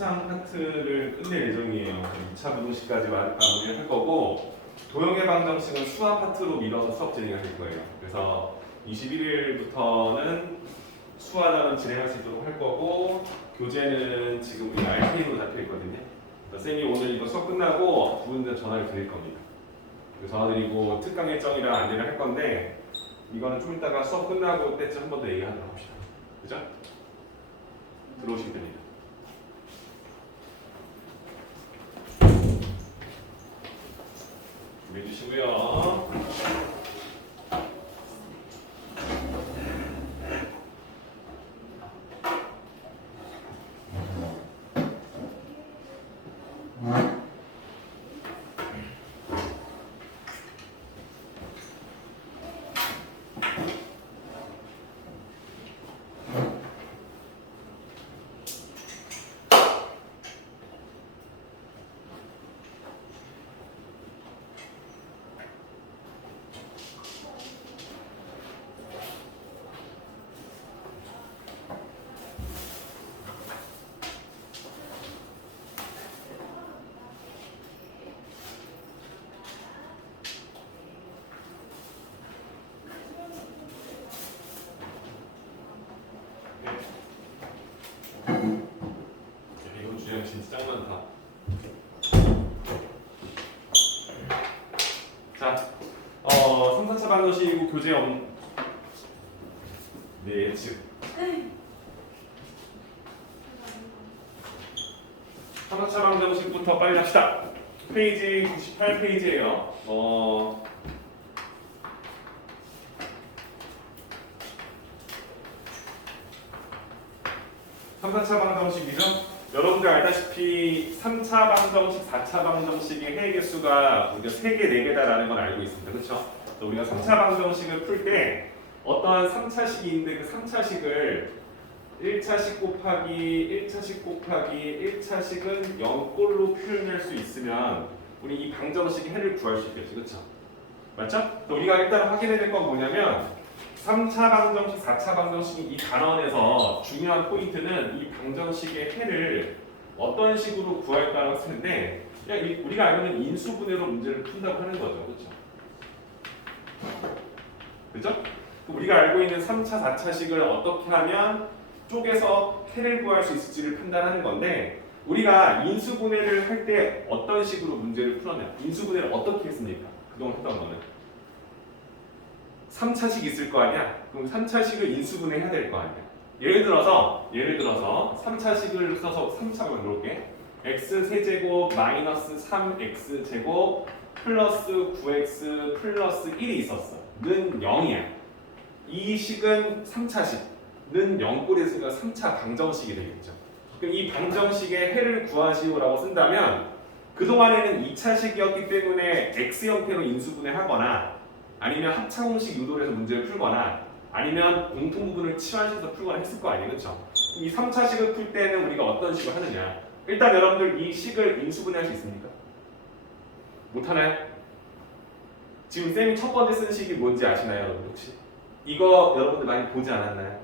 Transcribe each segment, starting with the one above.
한창 파트를 끝낼 예정이에요. 2차 부동식까지 마무리를 할 거고 도형의 방정식은 수학 파트로 밀어서 수업 진행을 할 거예요. 그래서 21일부터는 수화단은 진행할 수 있도록 할 거고 교재는 지금 우리 RK로 잡혀 있거든요. 쌤이 오늘 이거 수업 끝나고 두 분들 전화를 드릴 겁니다. 전화 드리고 특강 일정이랑 안내를 할 건데 이거는 좀 이따가 수업 끝나고 때쯤 한 번 더 얘기하도록 합시다. 그죠? 들어오시면 됩니다. 준비해 주시고요. 이거 주제가 진짜 짱 많다. 자, 3, 4차 방정식이고 교재 네, 즉 3, 4차 방정식부터 빨리 합시다. 페이지 98페이지예요. 3, 4차 방정식이죠. 여러분들 알다시피 3차 방정식, 4차 방정식의 해의 개수가 우리가 3개, 4개다라는 건 알고 있습니다. 그렇죠? 우리가 3차 방정식을 풀 때 어떠한 3차식이 있는데 그 3차식을 1차식 곱하기 1차식 곱하기 1차식은 0꼴로 표현할 수 있으면 우리 이 방정식의 해를 구할 수 있겠죠. 그렇죠? 맞죠? 우리가 일단 확인해야 될 건 뭐냐면 3차 방정식, 4차 방정식 이 단원에서 중요한 포인트는 이 방정식의 해를 어떤 식으로 구할까라고 쓰는데 그냥 우리가 알고 있는 인수분해로 문제를 푼다고 하는 거죠. 그렇죠? 그죠? 우리가 알고 있는 3차, 4차식을 어떻게 하면 쪼개서 해를 구할 수 있을지를 판단하는 건데 우리가 인수분해를 할 때 어떤 식으로 문제를 풀었냐? 인수분해를 어떻게 했습니까? 그동안 했던 거는 3차식 있을 거 아니야? 그럼 3차식을 인수분해 해야 될 거 아니야? 예를 들어서 3차식을 써서 3차로 만들어볼게. x 세제곱 마이너스 3x 제곱 플러스 9x 플러스 1이 있었어. 는 0이야. 이 식은 3차식는 0꼴이 있으니까 3차 방정식이 되겠죠. 그럼 이 방정식의 해를 구하시오라고 쓴다면 그동안에는 2차식이었기 때문에 x 형태로 인수분해하거나 아니면 합차공식 유도를 해서 문제를 풀거나 아니면 공통부분을 치환해서 풀거나 했을 거 아니에요. 그렇죠? 이 3차식을 풀 때는 우리가 어떤 식으로 하느냐. 일단 여러분들 이 식을 인수분해할 수 있습니까? 못하나요? 지금 쌤이 첫 번째 쓴 식이 뭔지 아시나요? 여러분 혹시? 이거 여러분들 많이 보지 않았나요?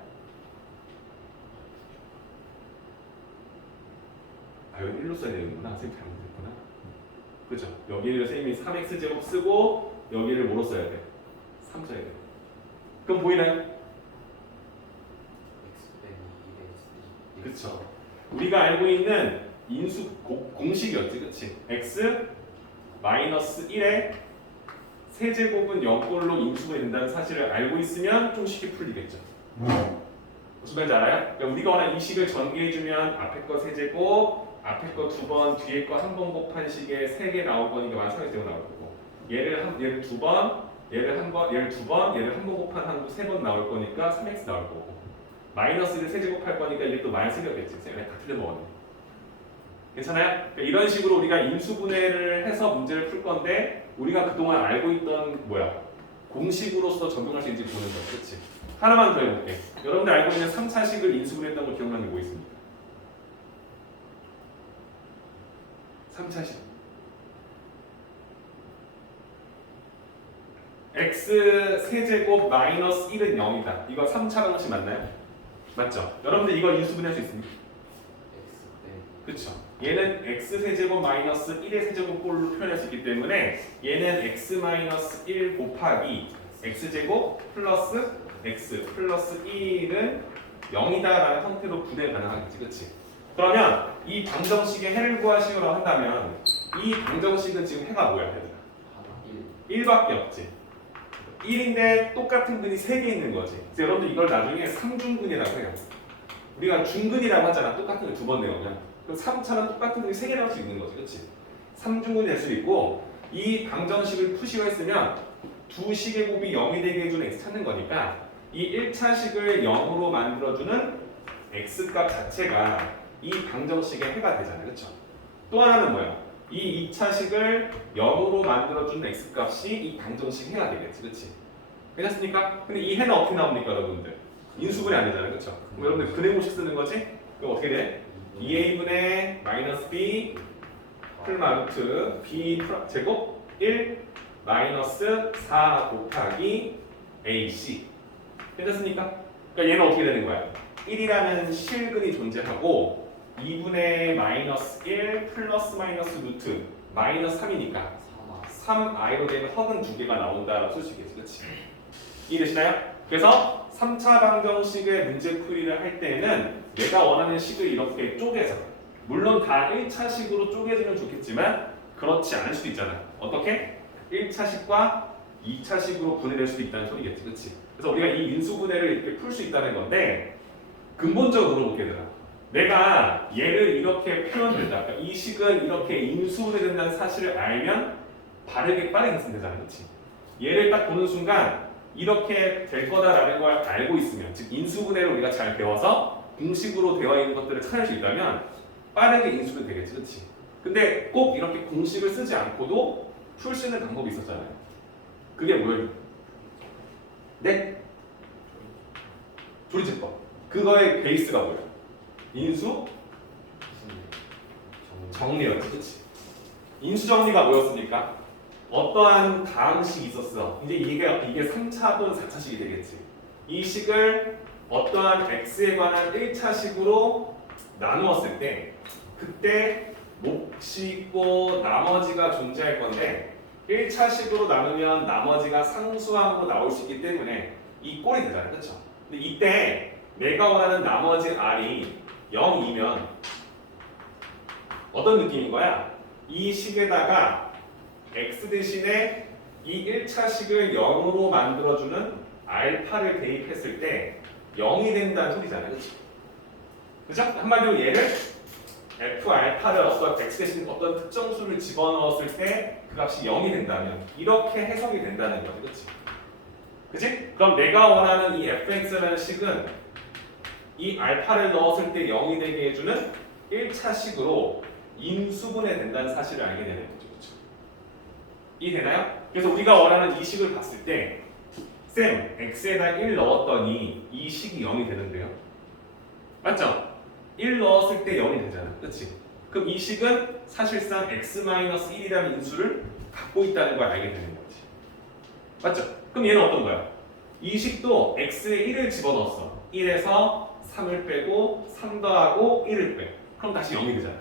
아 여기 1로 써야 되는구나. 쌤 잘못했구나. 그죠? 여기를 쌤이 3x제곱 쓰고 여기를 뭐로 써야 돼? 3 써야 돼. 그럼 보이나요? 그쵸. 우리가 알고 있는 인수 공식이었지, 그치? x 마이너스 1에 세제곱은 0꼴로 인수분해 된다는 사실을 알고 있으면 좀 쉽게 풀리겠죠. 무슨 말인지 알아요? 그러니까 우리가 원하는 이 식을 전개해주면 앞에 거 세제곱, 앞에 거 2번, 뒤에 거 한 번 곱한 식에 3개 나올 거니까 완성이 되고 나올 거고 얘를 2번, 얘를 한 번, 얘를 2번, 얘를 한 번 곱한 항도 3번 나올 거니까 3x 나올 거고 마이너스를 세제곱할 거니까 이게 또 마이너스 1이겠지. 다 틀려먹었네. 괜찮아요? 그러니까 이런 식으로 우리가 인수분해를 해서 문제를 풀 건데 우리가 그동안 알고 있던 공식으로서 적용할 수 있는지 보는 거. 그렇지? 하나만 더 해볼게. 여러분들 알고 있는 3차식을 인수분해했던 거 기억나는 게 뭐 있습니까? 3차식 x 세제곱 마이너스 1은 0이다. 이거 3차 방정식 맞나요? 맞죠? 여러분들 이거 인수분해할 수 있습니까? 그쵸? 얘는 x 세제곱 마이너스 1의 세제곱꼴로 표현할 수 있기 때문에 얘는 x 마이너스 1 곱하기 x제곱 플러스 x 플러스 1은 0이다라는 형태로 분해 가능하겠지, 그치? 그러면 이 방정식의 해를 구하시오라고 한다면 이 방정식은 지금 해가 뭐야, 얘들아? 1밖에 없지. 1인데 똑같은 근이 3개 있는 거지. 그래서 여러분들 이걸 나중에 3중근이라고 해요. 우리가 중근이라고 하잖아. 똑같은 거 2번 내오면. 그럼 3차는 똑같은 근이 3개 나올 수 있는 거지. 그치? 3중근이 될 수 있고 이 방정식을 푸시고 했으면 두 식의 곱이 0이 되게 해주는 x 찾는 거니까 이 1차식을 0으로 만들어주는 x값 자체가 이 방정식의 해가 되잖아. 그쵸? 또 하나는 뭐야? 이 2차식을 0으로 만들어주는 x값이 이 방정식 해가 되겠지. 그치? 괜찮습니까? 근데 이 해는 어떻게 나옵니까, 여러분들? 인수분해 안 되잖아요. 그쵸? 그럼 여러분들 근해공식 쓰는 거지? 그럼 어떻게 돼? 2a분의 마이너스 b 풀마루트 b 제곱 1 마이너스 4 곱하기 ac. 괜찮습니까? 그러니까 얘는 어떻게 되는 거야? 1이라는 실근이 존재하고 2분의 마이너스 1 플러스 마이너스 루트 마이너스 3이니까 3i로 되면 허근 2개가 나온다라고 쓸 수 있겠지, 그렇지? 이해되시나요? 그래서 3차 방정식의 문제풀이를 할 때는 내가 원하는 식을 이렇게 쪼개서 물론 다 1차식으로 쪼개지면 좋겠지만 그렇지 않을 수도 있잖아. 어떻게? 1차식과 2차식으로 분해될 수도 있다는 소리겠지, 그렇지? 그래서 우리가 이 인수분해를 이렇게 풀 수 있다는 건데 근본적으로 물어보게 되라. 내가 얘를 이렇게 표현된다. 그러니까 이 식은 이렇게 인수분해된다는 사실을 알면 빠르게 쓰면 되잖아, 그렇지? 얘를 딱 보는 순간 이렇게 될 거다라는 걸 알고 있으면, 즉 인수분해를 우리가 잘 배워서 공식으로 되어 있는 것들을 찾을 수 있다면 빠르게 인수분해 되겠지, 그렇지? 근데 꼭 이렇게 공식을 쓰지 않고도 풀 수 있는 방법이 있었잖아요. 그게 뭐예요? 네? 조리제법. 그거의 베이스가 뭐예요? 인수 정리였지, 그치? 인수 정리가 뭐였습니까? 어떠한 다항식이 있었어. 이제 이게 3차 또는 4차식이 되겠지. 이 식을 어떠한 x에 관한 1차식으로 나누었을 때 그때 몫이 있고 나머지가 존재할 건데 1차식으로 나누면 나머지가 상수항으로 나올 수 있기 때문에 이 꼴이 되잖아요, 그렇죠? 근데 이때 내가 원하는 나머지 r이 0이면 어떤 느낌인 거야? 이 식에다가 x 대신에 이 1차식을 0으로 만들어주는 알파를 대입했을 때 0이 된다는 소리잖아요, 그렇죠? 그죠? 한마디로 얘를 f 알파를 어떤 x 대신 어떤 특정 수를 집어넣었을 때 그 값이 0이 된다면 이렇게 해석이 된다는 거지, 그렇지? 그치? 그럼 내가 원하는 이 fx라는 식은 이 알파를 넣었을 때 0이 되게 해주는 1차식으로 인수분해 된다는 사실을 알게 되는 거죠, 그렇죠? 이해되나요? 그래서 우리가 원하는 이 식을 봤을 때 쌤, x에다 1 넣었더니 이 식이 0이 되는데요, 맞죠? 1 넣었을 때 0이 되잖아, 그렇지? 그럼 이 식은 사실상 x-1이라는 인수를 갖고 있다는 걸 알게 되는 거지, 맞죠? 그럼 얘는 어떤 거야? 이 식도 x에 1을 집어넣었어. 1에서 3을 빼고 3 더하고 1을 빼. 그럼 다시 0이 되잖아,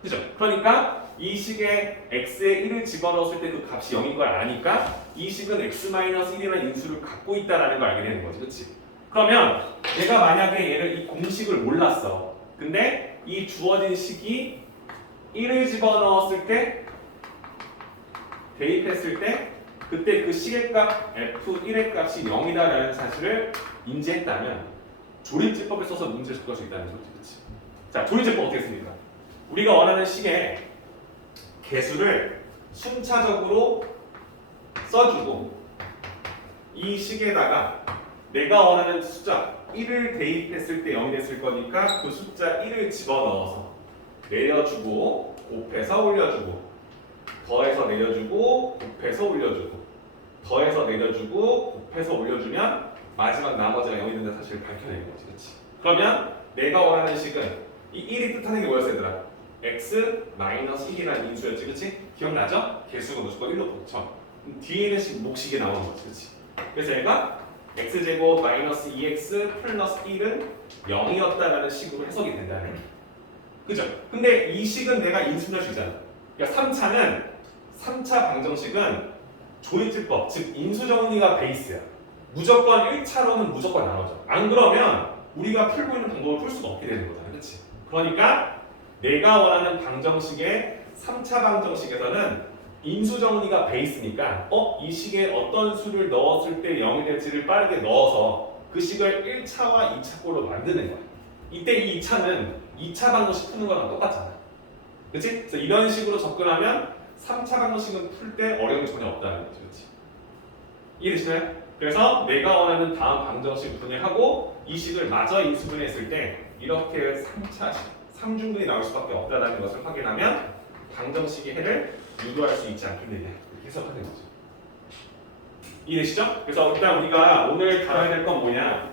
그죠? 그러니까 이 식에 x에 1을 집어넣었을 때 그 값이 0인 걸 아니까 이 식은 x-1이라는 인수를 갖고 있다는 걸 알게 되는 거지, 그렇지? 그러면 내가 만약에 얘를 이 공식을 몰랐어. 근데 이 주어진 식이 1을 집어넣었을 때 대입했을 때 그때 그 식의 값 f1의 값이 0이다라는 사실을 인지했다면 조립제법을 써서 문제를 접할 수 있다는 거지, 그렇지? 자, 조립제법 어떻게 씁니까? 우리가 원하는 식의 개수를 순차적으로 써주고 이 식에다가 내가 원하는 숫자 1을 대입했을 때 0이 됐을 거니까 그 숫자 1을 집어넣어서 내려주고 곱해서 올려주고 더해서 내려주고 곱해서 올려주고 더해서 내려주고 곱해서 올려주면 마지막 나머지가 0이 된다는 사실을 밝혀내는 거지, 그렇지? 그러면 내가 원하는 식은 이 1이 뜻하는 게 뭐였어, 얘들아? x-1이라는 인수였지, 그렇지? 기억나죠? 개수가 무조건 1로 붙여. 뒤에 있는 목식이 나오는 거지, 그렇지? 그래서 얘가 x제곱 마이너스 2x 플러스 1은 0이었다라는 식으로 해석이 된다는 거예요. 그죠? 근데 이 식은 내가 인수분할 주잖아. 그러니까 3차 방정식은 조이제법, 즉 인수정리가 베이스야. 무조건 1차로는 무조건 나오죠. 안 그러면 우리가 풀고 있는 방법을 풀 수가 없게 되는 거잖아. 그렇지? 그러니까 내가 원하는 방정식의 3차 방정식에서는 인수정리가 베이스니까 이 식에 어떤 수를 넣었을 때 0이 될지를 빠르게 넣어서 그 식을 1차와 2차 꼴로 만드는 거야. 이때 이 2차는 2차 방정식 푸는 거랑 똑같잖아. 그치? 그래서 이런 식으로 접근하면 3차 방정식은 풀 때 어려움이 전혀 없다는 거지. 그치? 이해되시나요? 그래서 내가 원하는 다음 방정식 분해하고 이 식을 마저 인수분해했을 때 이렇게 3차식, 3중근이 나올 수밖에 없다는 것을 확인하면 방정식의 해를 유도할 수 있지 않겠느냐 이렇게 해석하는 거죠. 이해되시죠? 그래서 일단 우리가 오늘 다뤄야 될 건 뭐냐?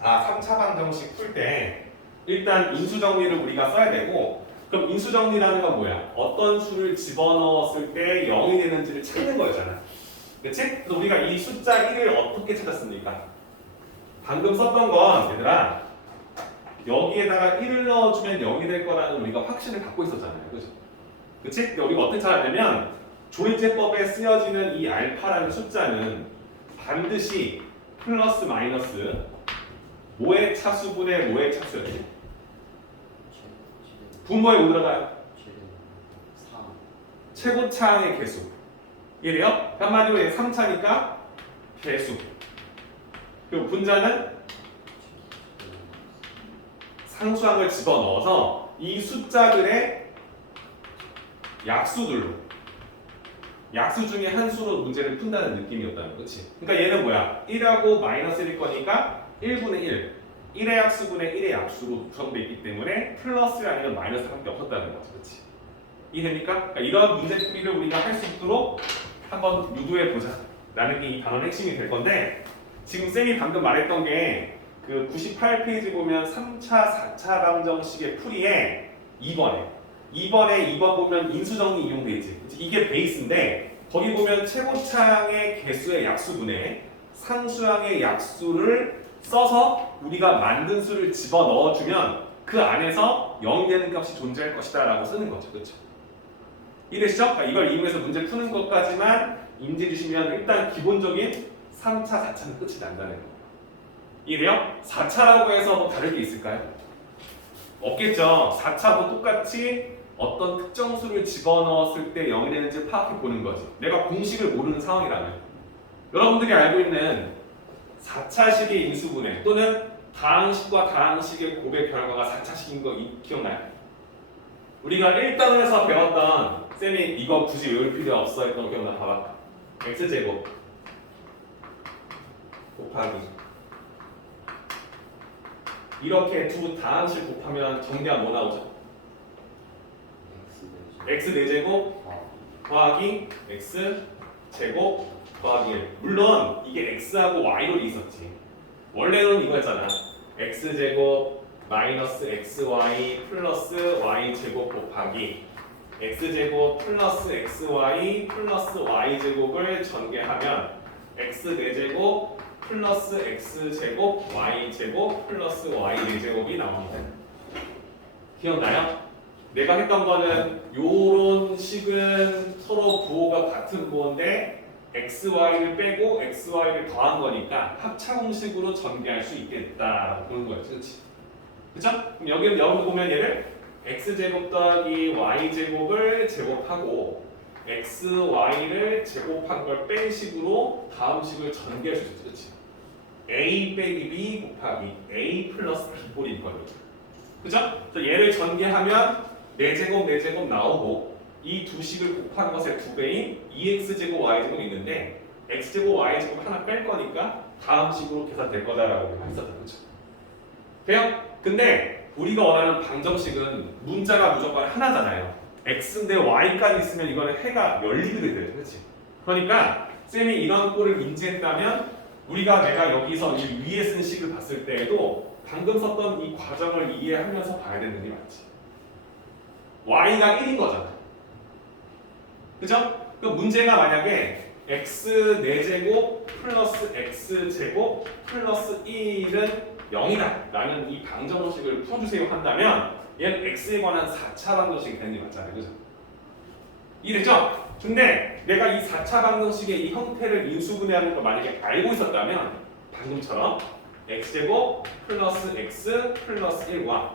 3차 방정식 풀 때 일단 인수정리를 우리가 써야 되고, 그럼 인수정리라는 건 뭐야? 어떤 수를 집어넣었을 때 0이 되는지를 찾는 거잖아. 그치? 그래서 우리가 이 숫자 1을 어떻게 찾았습니까? 방금 썼던 건 얘들아 여기에다가 1을 넣어주면 0이 될 거라는 우리가 확신을 갖고 있었잖아요. 그죠? 그치? 근데 우리가 어떻게 찾았냐면 조이제법에 쓰여지는 이 알파라는 숫자는 반드시 플러스 마이너스 뭐의 차수분의 뭐의 차수였지? 분모에 뭐 들어가요? 최고차의 개수. 이래요? 한마디로 3차니까 개수. 그리고 분자는 상수항을 집어넣어서 이 숫자들의 약수들로, 약수 중에 한 수로 문제를 푼다는 느낌이었다는 거지. 그러니까 얘는 뭐야? 1하고 마이너스 1일 거니까 1분의 1, 1의 약수분의 1의 약수로 구성되어 있기 때문에 플러스 아니면 마이너스밖에 없었다는 거지. 그렇지? 이해됩니까? 그러니까 이런 문제풀이를 우리가 할 수 있도록 한번 유도해 보자 라는 게 이 단원의 핵심이 될 건데, 지금 쌤이 방금 말했던 게 그 98페이지 보면 3차, 4차 방정식의 풀이에 2번에 2번 보면 인수정리 이용돼 있지. 이게 베이스인데 거기 보면 최고차항의 개수의 약수분에 상수항의 약수를 써서 우리가 만든 수를 집어넣어주면 그 안에서 0이 되는 값이 존재할 것이다 라고 쓰는 거죠. 그렇죠? 이해되시죠? 그러니까 이걸 이용해서 문제 푸는 것까지만 인지해 주시면 일단 기본적인 3차, 4차는 끝이 난다는 거예요. 이래요? 4차라고 해서 뭐 다를 게 있을까요? 없겠죠. 4차도 똑같이 어떤 특정 수를 집어넣었을 때 0이 되는지 파악해 보는 거지. 내가 공식을 모르는 상황이라면. 여러분들이 알고 있는 4차식의 인수분해 또는 다항식과 다항식의 곱의 결과가 4차식인 거 기억나요? 우리가 1단원에서 배웠던, 쌤이 이거 굳이 외울 필요 없어 했던 거 기억나? 봐봐. x제곱 곱하기 이렇게 두 다항식 곱하면 정리하면 뭐 나오죠? x 4제곱 더하기 x 제곱 더하기 1. 물론 이게 x하고 y로 있었지. 원래는 이거였잖아. x 제곱 마이너스 xy 플러스 y 제곱 곱하기 x 제곱 플러스 xy 플러스 y 제곱을 전개하면 x 4제곱 플러스 x 제곱 y 제곱 플러스 y 4제곱이 나옵니다. 기억나요? 내가 했던 거는 요런 식은 서로 부호가 같은 부호인데 xy를 빼고 xy를 더한 거니까 합차 공식으로 전개할 수 있겠다 그런 거였지. 그렇지? 그죠? 그럼 여기 보면 얘를 x제곱 더하기 y제곱을 제곱하고 xy를 제곱한 걸 뺀 식으로 다음 식을 전개할 수 있지. 그렇지? a 빼기 b 곱하기 a 플러스 b 꼴인 거예요. 그죠? 그래서 얘를 전개하면 4제곱 4제곱 나오고 이 두 식을 곱한 것의 2배인 2x제곱 y제곱이 있는데 x제곱 y제곱 하나 뺄 거니까 다음 식으로 계산될 거다라고 했었다. 그렇죠? 돼요? 근데 우리가 원하는 방정식은 문자가 무조건 하나잖아요. x인데 y까지 있으면 이거는 해가 열리게 돼요. 그렇지? 그러니까 쌤이 이런 꼴을 인지했다면 우리가 내가 여기서 이 위에 쓴 식을 봤을 때에도 방금 썼던 이 과정을 이해하면서 봐야 되는 게 맞지. y가 1인 거잖아. 그죠? 그 문제가 만약에 x 4제곱 플러스 x 제곱 플러스 1은 0이다 라는 이 방정식을 풀어주세요 한다면 얘는 x에 관한 4차 방정식이 되는 게 맞잖아요, 그죠? 이해됐죠? 근데 내가 이 4차 방정식의 이 형태를 인수분해하는 걸 만약에 알고 있었다면 방금처럼 x제곱 플러스 x 플러스 1과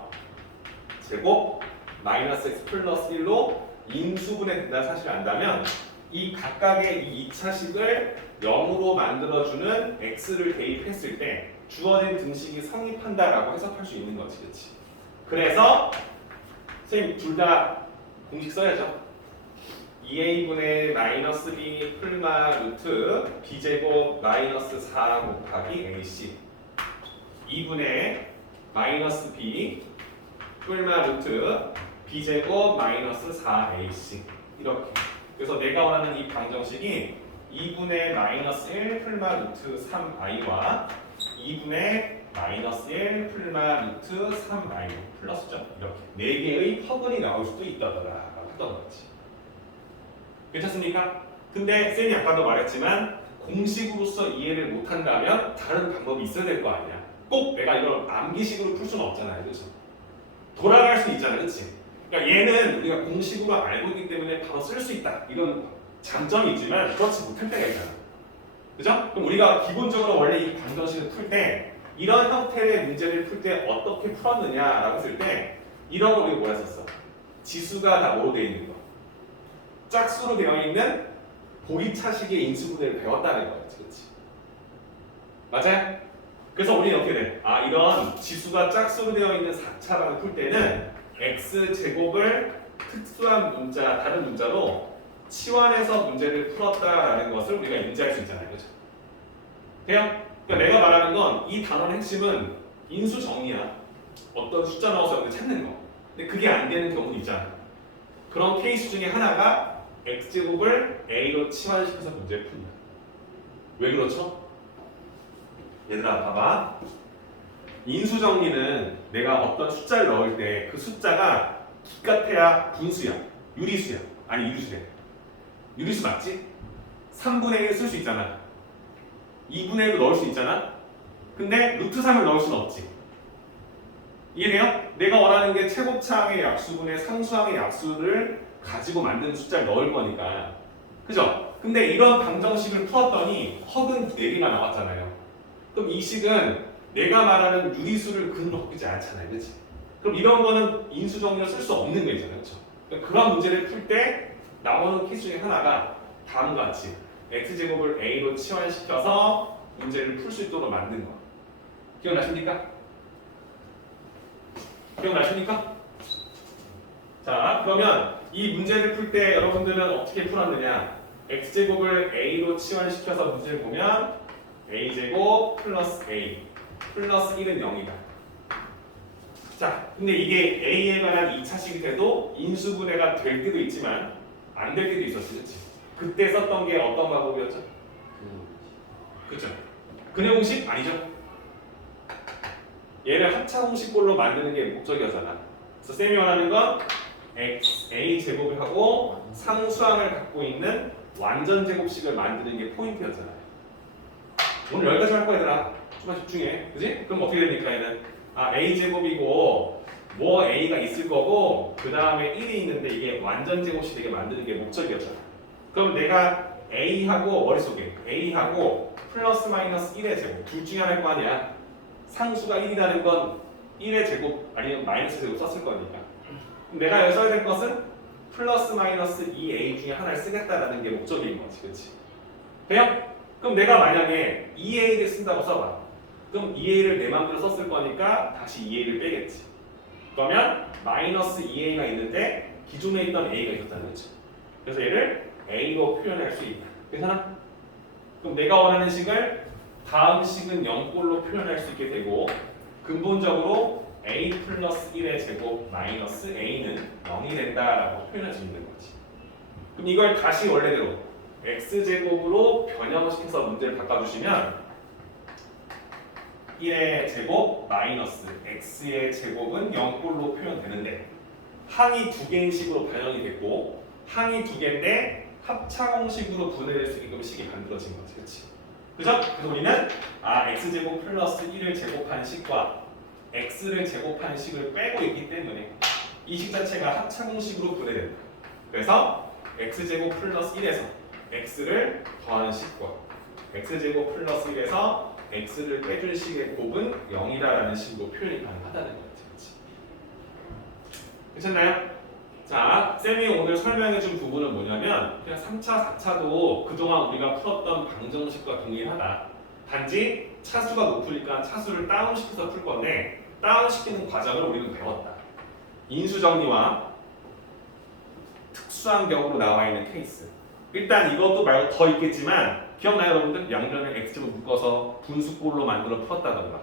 제곱 마이너스 x 플러스 1로 인수분해된다는 사실을 안다면 이 각각의 이 2차식을 0으로 만들어주는 x를 대입했을 때 주어진 등식이 성립한다라고 해석할 수 있는 거지, 그렇지? 그래서 선생님 둘 다 공식 써야죠. 2a분의 마이너스 b 풀마 루트 b제곱 마이너스 4 곱하기 ac 2분의 마이너스 b 풀마 루트 b제곱 마이너스 4ac 이렇게. 그래서 내가 원하는 이 방정식이 2분의 마이너스 1 풀마 루트 3i와 2분의 마이너스 1 풀마 루트 3i 플러스죠. 이렇게 4개의 허근이 나올 수도 있다더라 했던 거지. 괜찮습니까? 근데 쌤이 아까도 말했지만 공식으로서 이해를 못한다면 다른 방법이 있어야 될 거 아니야. 꼭 내가 이걸 암기식으로 풀 수는 없잖아요, 그렇죠? 돌아갈 수 있잖아요, 그렇지? 그러니까 얘는 우리가 공식으로 알고 있기 때문에 바로 쓸 수 있다 이런 장점이 있지만 그렇지 못할 때가 있잖아, 그죠? 그럼 우리가 기본적으로 원래 이 방정식을 풀 때 이런 형태의 문제를 풀 때 어떻게 풀었느냐라고 했을 때 이런 거 우리가 뭐라 했었어? 지수가 다 뭐로 되어 있는 거? 짝수로 되어 있는 보기차식의 인수분해를 배웠다는 거였지, 그렇지? 맞아요? 그래서 우리는 어떻게 돼? 아, 이런 지수가 짝수로 되어 있는 4차방을 풀 때는 x제곱을 특수한 문자, 다른 문자로 치환해서 문제를 풀었다라는 것을 우리가 인지할 수 있잖아요, 그렇죠? 돼요? 그러니까 내가 말하는 건 이 단어의 핵심은 인수 정리야. 어떤 숫자 나와서 여기 찾는 거. 근데 그게 안 되는 경우도 있잖아. 그런 케이스 중에 하나가 x제곱을 a로 치환시켜서 문제를 푼다. 왜 그렇죠? 얘들아 봐봐. 인수 정리는 내가 어떤 숫자를 넣을 때 그 숫자가 기껏해야 분수야, 유리수야, 아니 유리수래. 유리수 맞지? 3분의 1 쓸 수 있잖아. 2분의 1도 넣을 수 있잖아. 근데 루트 3을 넣을 수는 없지. 이해돼요? 내가 원하는 게 최곱차항의 약수분의 상수항의 약수를 가지고 만든 숫자를 넣을 거니까. 그죠? 근데 이런 방정식을 풀었더니 허근 4개가 나왔잖아요. 그럼 이 식은 내가 말하는 유리수를 근으로 바뀌지 않잖아요, 그렇지? 그럼 이런 거는 인수정리로 쓸 수 없는 거 있잖아요, 그렇죠? 그러니까 그런 문제를 풀 때 나오는 케이스 중에 하나가 다음과 같이 x제곱을 a로 치환시켜서 문제를 풀 수 있도록 만든 거. 기억나십니까? 기억나십니까? 자, 그러면 이 문제를 풀 때 여러분들은 어떻게 풀었느냐? x제곱을 a로 치환시켜서 문제를 보면 a제곱 플러스 a 플러스 1은 0이다. 자, 근데 이게 a에 관한 2차식이 돼도 인수분해가 될 때도 있지만 안 될 때도 있었지, 그렇지? 그때 썼던 게 어떤 방법이었죠? 그렇죠? 근해 공식 아니죠? 얘를 합차 공식꼴로 만드는 게 목적이었잖아. 그래서 쌤이 원하는 건 a 제곱을 하고 상수항을 갖고 있는 완전 제곱식을 만드는 게 포인트였잖아요. 오늘 여기까지 할 거야, 얘들아. 좀만 집중해. 그지? 그럼 어떻게 됩니까, 얘는? 아, a 제곱이고 뭐 a가 있을 거고 그 다음에 1이 있는데 이게 완전 제곱식 되게 만드는 게 목적이었잖아. 그럼 내가 a하고 머릿속에 a하고 플러스 마이너스 1의 제곱 둘 중에 하나일 거 아니야. 상수가 1이라는 건 1의 제곱 아니면 마이너스 제곱 썼을 거니까. 그럼 내가 여기 써야 될 것은 플러스 마이너스 2a 중에 하나를 쓰겠다라는 게 목적인 거지, 그렇지? 돼요? 그럼 내가 만약에 2a를 쓴다고 써봐. 그럼 2a를 내 맘대로 썼을 거니까 다시 2a를 빼겠지. 그러면 마이너스 2a가 있는데 기존에 있던 a가 있었다는 거지. 그래서 얘를 a로 표현할 수 있다. 괜찮아? 그럼 내가 원하는 식을 다음 식은 0꼴로 표현할 수 있게 되고 근본적으로 a 플러스 1의 제곱 마이너스 a는 0이 된다라고 표현할 수 있는 거지. 그럼 이걸 다시 원래대로 x제곱으로 변형시켜서 문제를 바꿔주시면 1의 제곱 마이너스 x의 제곱은 0꼴로 표현되는데 항이 2개인 식으로 변형이 됐고 항이 2개인데 합차공식으로 분해될 수 있게끔 식이 만들어진 거지, 그렇지? 그죠? 그래서 우리는 x제곱 플러스 1을 제곱한 식과 x를 제곱한 식을 빼고 있기 때문에 이 식 자체가 합차 공식으로 분해된다. 그래서 x제곱 플러스 1에서 x를 더하는 식과 x제곱 플러스 1에서 x를 빼준 식의 곱은 0이다라는 식으로 표현이 가능하다는 거지. 괜찮나요? 자, 쌤이 오늘 설명해준 부분은 뭐냐면 그냥 3차, 4차도 그동안 우리가 풀었던 방정식과 동일하다. 단지 차수가 높으니까 차수를 다운시켜서 풀 건데 다운시키는 과정을 우리는 배웠다. 인수정리와 특수한 경우로 나와 있는 케이스. 일단 이것도 말고 더 있겠지만 기억나요 여러분들? 양변을 x제곱 묶어서 분수꼴로 만들어 풀었다던가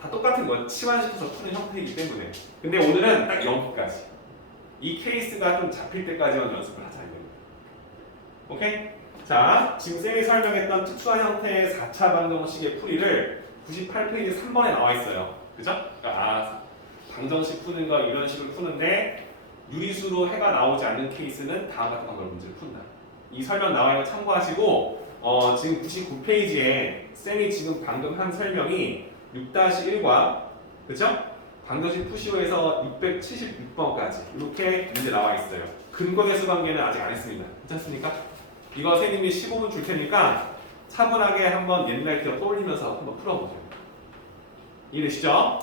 다 똑같은 거예요. 치환시켜서 푸는 형태이기 때문에. 근데 오늘은 딱 여기까지. 이 케이스가 좀 잡힐 때까지만 연습을 하자 이겁니다. 오케이? 자, 지금 쌤이 설명했던 특수한 형태의 4차 방정식의 풀이를 98페이지 3번에 나와 있어요. 그죠? 그러니까 방정식 푸는 거 이런 식으로 푸는데 유리수로 해가 나오지 않는 케이스는 다음 같은 방법 문제를 푼다. 이 설명 나와 있는 거 참고하시고 지금 99페이지에 쌤이 지금 방금 한 설명이 6-1과 그죠? 방정식 푸시오에서 676번까지 이렇게 문제 나와 있어요. 근거대수 관계는 아직 안 했습니다. 괜찮습니까? 이거 선생님이 15분 줄 테니까 차분하게 한번 옛날 기억 떠올리면서 한번 풀어보세요. 이해되시죠?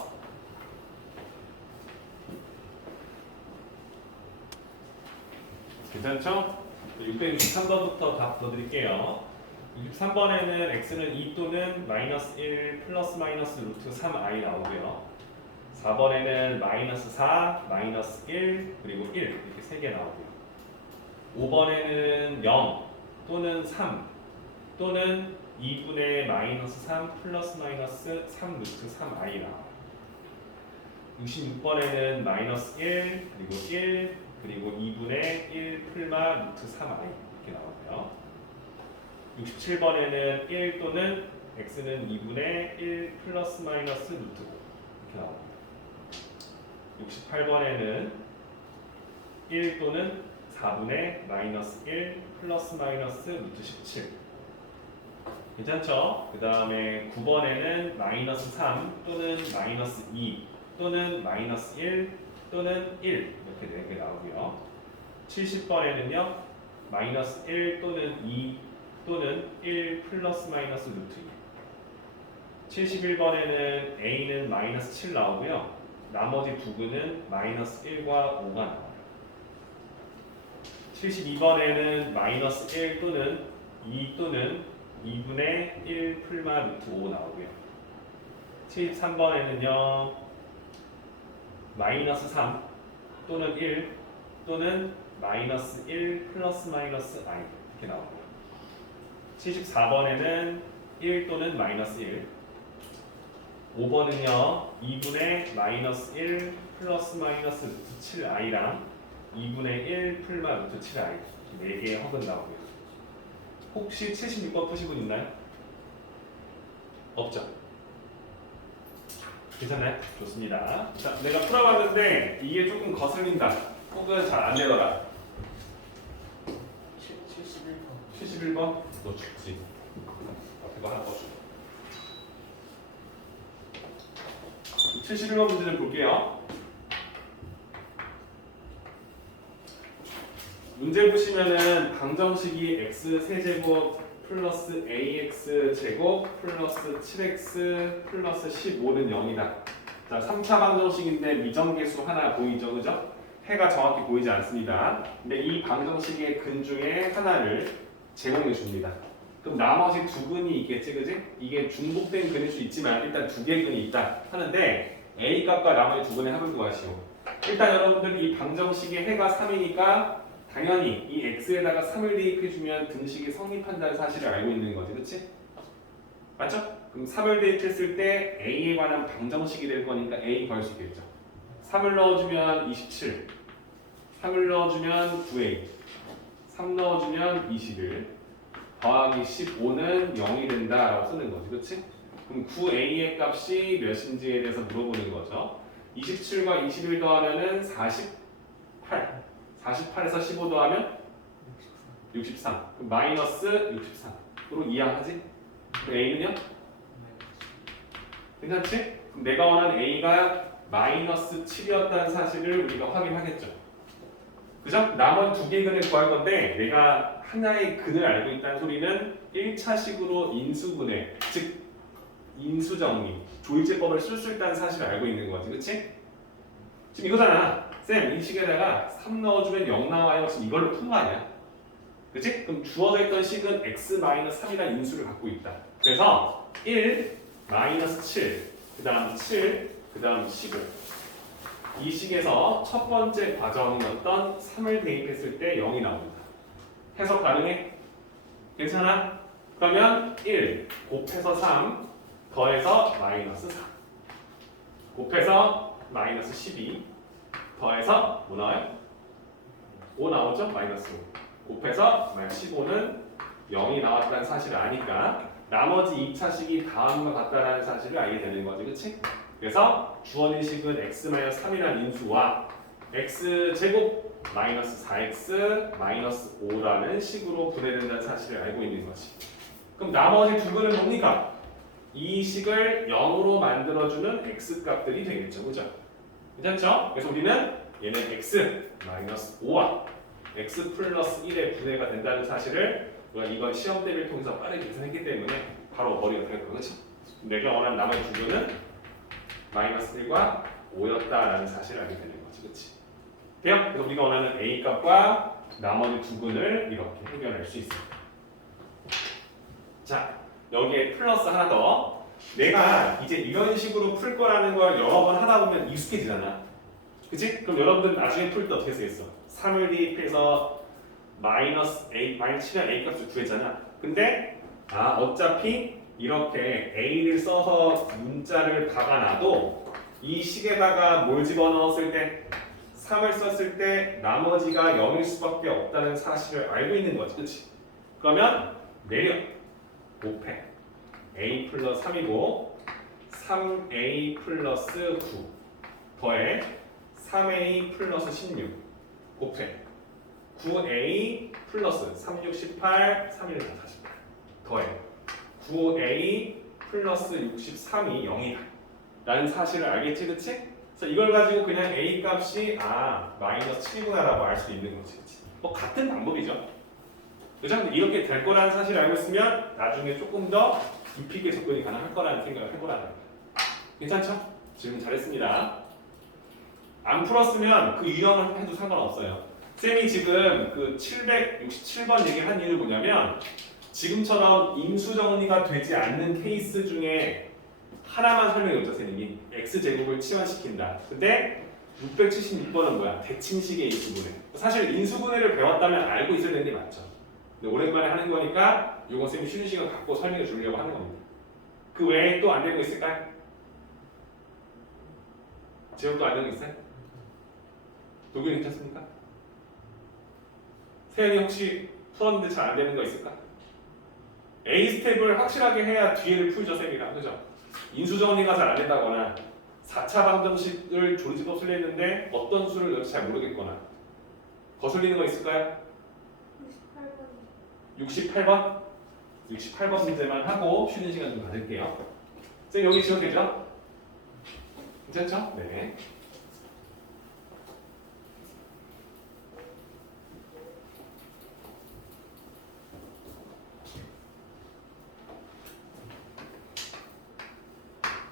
괜찮죠? 663번부터 다 넣어드릴게요. 63번에는 x는 2 또는 마이너스 1 플러스 마이너스 루트 3i 나오고요. 4번에는 마이너스 4, 마이너스 1, 그리고 1 이렇게 3개 나오고요. 5번에는 0 또는 3 또는 2분의 마이너스 3 플러스 마이너스 3 루트 3i 나와요. 66번에는 마이너스 1 그리고 1 그리고 2분의 1 풀마 루트 3i 이렇게 나오고요. 67번에는 1 또는 x는 2분의 1 플러스 마이너스 루트 5 이렇게 나옵니다. 68번에는 1 또는 4분의 마이너스 1 플러스 마이너스 루트 17 괜찮죠? 그 다음에 9번에는 마이너스 3 또는 마이너스 2 또는 마이너스 1 또는 1 이렇게 4개 나오고요. 70번에는요 마이너스 1 또는 2 또는 1 플러스 마이너스 루트 2 71번에는 a는 마이너스 7 나오고요. 나머지 두 근은 마이너스 1과 5가 나와요. 72번에는 마이너스 1 또는 2 또는 2분의 1 풀마 루트 5 나오고요. 73번에는요 마이너스 3 또는 1 또는 마이너스 1 플러스 마이너스 i 이렇게 나오고요. 74번에는 1 또는 마이너스 1 5번은요 2분의 마이너스 1 플러스 마이너스 루트 7i랑 2분의 1 풀마 루트 7i 4개의 허근 나오고요. 혹시 76번 푸신 분 있나요? 없죠? 괜찮나요? 좋습니다. 자, 내가 풀어봤는데 이게 조금 거슬린다 혹은 잘 안 되더라. 71번? 너 죽지. 이거 하나 더 줘. 71번 문제 좀 볼게요. 문제 보시면은 방정식이 x 세제곱 플러스 ax 제곱 플러스 7x 플러스 15는 0이다. 자, 3차 방정식인데 미정계수 하나 보이죠? 그죠? 해가 정확히 보이지 않습니다. 근데 이 방정식의 근 중에 하나를 제공해 줍니다. 그럼 나머지 두 근이 있겠지, 그지? 이게 중복된 근일 수 있지만 일단 두 개의 근이 있다 하는데 a 값과 나머지 두 근의 합을 구하시오. 일단 여러분들 이 방정식의 해가 3이니까 당연히 이 x에다가 3을 대입해주면 등식이 성립한다는 사실을 알고 있는 거지, 그렇지? 맞죠? 그럼 3을 대입했을 때 a에 관한 방정식이 될 거니까 a 구할 수 있겠죠. 3을 넣어주면 27, 3을 넣어주면 9a, 3 넣어주면 21, 더하기 15는 0이 된다라고 쓰는 거지, 그렇지? 그럼 9a의 값이 몇인지에 대해서 물어보는 거죠. 27과 21 더하면은 48. 48에서 15 더하면 63. 그럼 마이너스 63으로 이항하지? 그럼 a는요? 괜찮지? 그럼 내가 원하는 a가 마이너스 7이었다는 사실을 우리가 확인하겠죠. 그죠? 나머지 두 개의 근을 구할 건데 내가 하나의 근을 알고 있다는 소리는 1차식으로 인수분해, 즉 인수정리, 조이제법을 쓸 수 있다는 사실을 알고 있는 거지, 그렇지? 지금 이거잖아. 쌤, 이 식에다가 3 넣어주면 0 나와요. 지금 이걸로 푼 거 아니야? 그치? 그럼 주어져 있던 식은 x-3이라는 인수를 갖고 있다. 그래서 1, 마이너스 7, 그 다음 7, 그 다음 10을 이 식에서 첫 번째 과정이었던 3을 대입했을 때 0이 나옵니다. 해석 가능해? 괜찮아? 그러면 1 곱해서 3 더해서 마이너스 4 곱해서 마이너스 12 더해서 뭐 나와요? 5 나오죠? 마이너스 5 곱해서 15는 0이 나왔다는 사실을 아니까 나머지 2차식이 다음과 같다는 사실을 알게 되는 거지, 그치? 그래서 주어진 식은 x-3이라는 인수와 x제곱 마이너스 4x 마이너스 5라는 식으로 분해된다는 사실을 알고 있는 거지. 그럼 나머지 두 근은 뭡니까? 이 식을 0으로 만들어주는 x값들이 되겠죠, 그죠? 괜찮죠? 그래서 우리는 얘는 x 마이너스 5와 x 플러스 1의 분해가 된다는 사실을 우리가 이번 시험 대비를 통해서 빠르게 계산했기 때문에 바로 머리가 될 거죠. 그렇죠? 내가 원하는 나머지 두 근은 마이너스 1과 5였다라는 사실을 알게 되는 거지, 그렇지? 돼요? 그래서 우리가 원하는 a 값과 나머지 두 근을 이렇게 해결할 수 있습니다. 자, 여기에 플러스 하나 더. 내가 이제 이런 식으로 풀 거라는 걸 여러 번 하다 보면 익숙해지잖아. 그치? 그럼 여러분들 나중에 풀 때 어떻게 쓰겠어? 3을 대입해서 마이너스 7의 a 값을 구했잖아. 근데 어차피 이렇게 a를 써서 문자를 박아놔도 이 식에다가 뭘 집어넣었을 때 3을 썼을 때 나머지가 0일 수밖에 없다는 사실을 알고 있는 거지, 그치? 그러면 내려 곱해 a 플러스 3이고 3a 플러스 9 더해 3a 플러스 16 곱해 9a 플러스 3, 6, 18, 3, 1, 4, 48 더해 9a 플러스 63이 0이다 라는 사실을 알겠지, 그치? 그래서 이걸 가지고 그냥 a 값이 마이너스 7이구나 라고 알 수 있는 거지, 그치? 뭐 같은 방법이죠. 그죠? 근데 이렇게 될 거라는 사실을 알고 있으면 나중에 조금 더 깊이 있게 접근이 가능할 거라는 생각을 해보라는 거예요. 괜찮죠? 질문 잘했습니다. 안 풀었으면 그 유형을 해도 상관없어요. 쌤이 지금 그 767번 얘기한 이유는 뭐냐면 지금처럼 인수 정리가 되지 않는 케이스 중에 하나만 설명해줬죠, 쌤이. x제곱을 치환시킨다. 근데 676번은 뭐야? 대칭식의 인수분해. 사실 인수분해를 배웠다면 알고 있어야 되는 게 맞죠. 근데 오랜만에 하는 거니까 이건 쌤이 쉬는 시간 갖고 설명해 주려고 하는 겁니다. 그 외에 또 안 되는 거 있을까요? 제곱도 안 되는 거 있어요? 도균 괜찮습니까? 세연이 혹시 풀었는데 잘 안 되는 거 있을까? A 스텝을 확실하게 해야 뒤에를 풀죠, 쌤이랑. 그죠? 인수정리가 잘 안 된다거나 4차 방정식을 조리집업 쓸려있는데 어떤 수를 넣을지 잘 모르겠거나 거슬리는 거 있을까요? 68번? 68번 문제만 하고 쉬는 시간 좀 가질게요. 쌤 여기 지원 되죠? 괜찮죠? 네.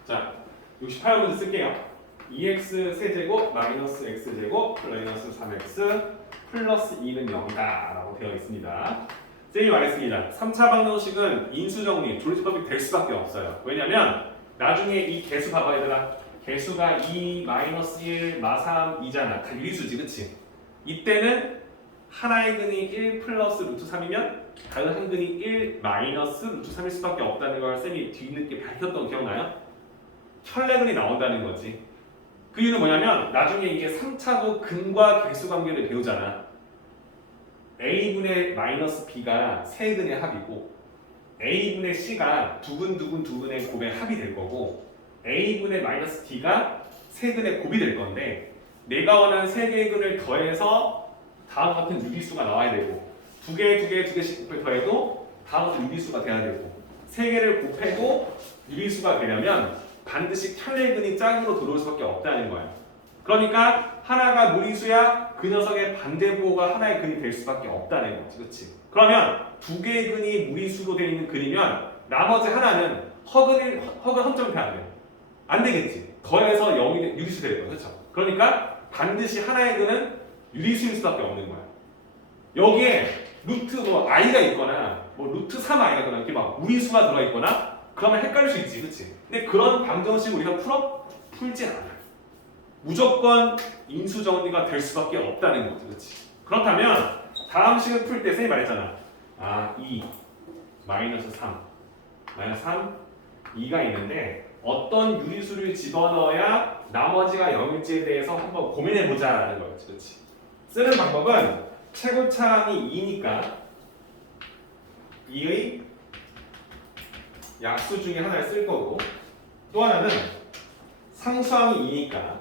자, 68번 문제 쓸게요. 2x 세제곱 마이너스 x제곱 마이너스 3x 플러스 2는 0이다 라고 되어 있습니다. 쌤이 말했습니다. 3차 방정식은 인수정리, 조리집법이 될 수밖에 없어요. 왜냐면 나중에 이 개수 봐봐 얘들아. 개수가 2, 마이너스 1, 마3, 2잖아. 다 유리수지, 그치? 이때는 하나의 근이 1 플러스 루트 3이면 다른 한 근이 1 마이너스 루트 3일 수밖에 없다는 걸 쌤이 뒤늦게 밝혔던 기억나요? 혈내근이 나온다는 거지. 그 이유는 뭐냐면 나중에 이게 3차도 근과 개수 관계를 배우잖아. a분의 마이너스 b가 세 근의 합이고 a분의 c가 두 근의 곱의 합이 될 거고 a분의 마이너스 d가 세 근의 곱이 될 건데 내가 원하는 세 개의 근을 더해서 다음 같은 유리수가 나와야 되고 두 개씩 더해도 다음 같은 유리수가 돼야 되고 세 개를 곱해도 유리수가 되려면 반드시 편례근이 짝으로 들어올 수밖에 없다는 거예요. 그러니까 하나가 무리수야 그 녀석의 반대부호가 하나의 근이 될 수밖에 없다는 거지, 그렇지? 그러면 두 개의 근이 무리수로 되어 있는 근이면 나머지 하나는 허근 허점이 돼야 돼. 안 되겠지. 더해서 0이 유리수 되는 거야, 그렇죠? 그러니까 반드시 하나의 근은 유리수일 수밖에 없는 거야. 여기에 루트 뭐 i가 있거나 뭐 루트 3i가 있거나 이렇게 막 무리수가 들어 있거나 그러면 헷갈릴 수 있지, 그렇지? 근데 그런 방정식 우리가 풀지 않아. 무조건 인수 정리가 될 수밖에 없다는 거지, 그렇지? 그렇다면 다음 식을 풀 때 선생님이 말했잖아. 2 마이너스 3 2가 있는데 어떤 유리수를 집어넣어야 나머지가 0일지에 대해서 한번 고민해보자라는 거였지, 그렇지? 쓰는 방법은 최고차항이 2니까 2의 약수 중에 하나를 쓸 거고 또 하나는 상수항이 2니까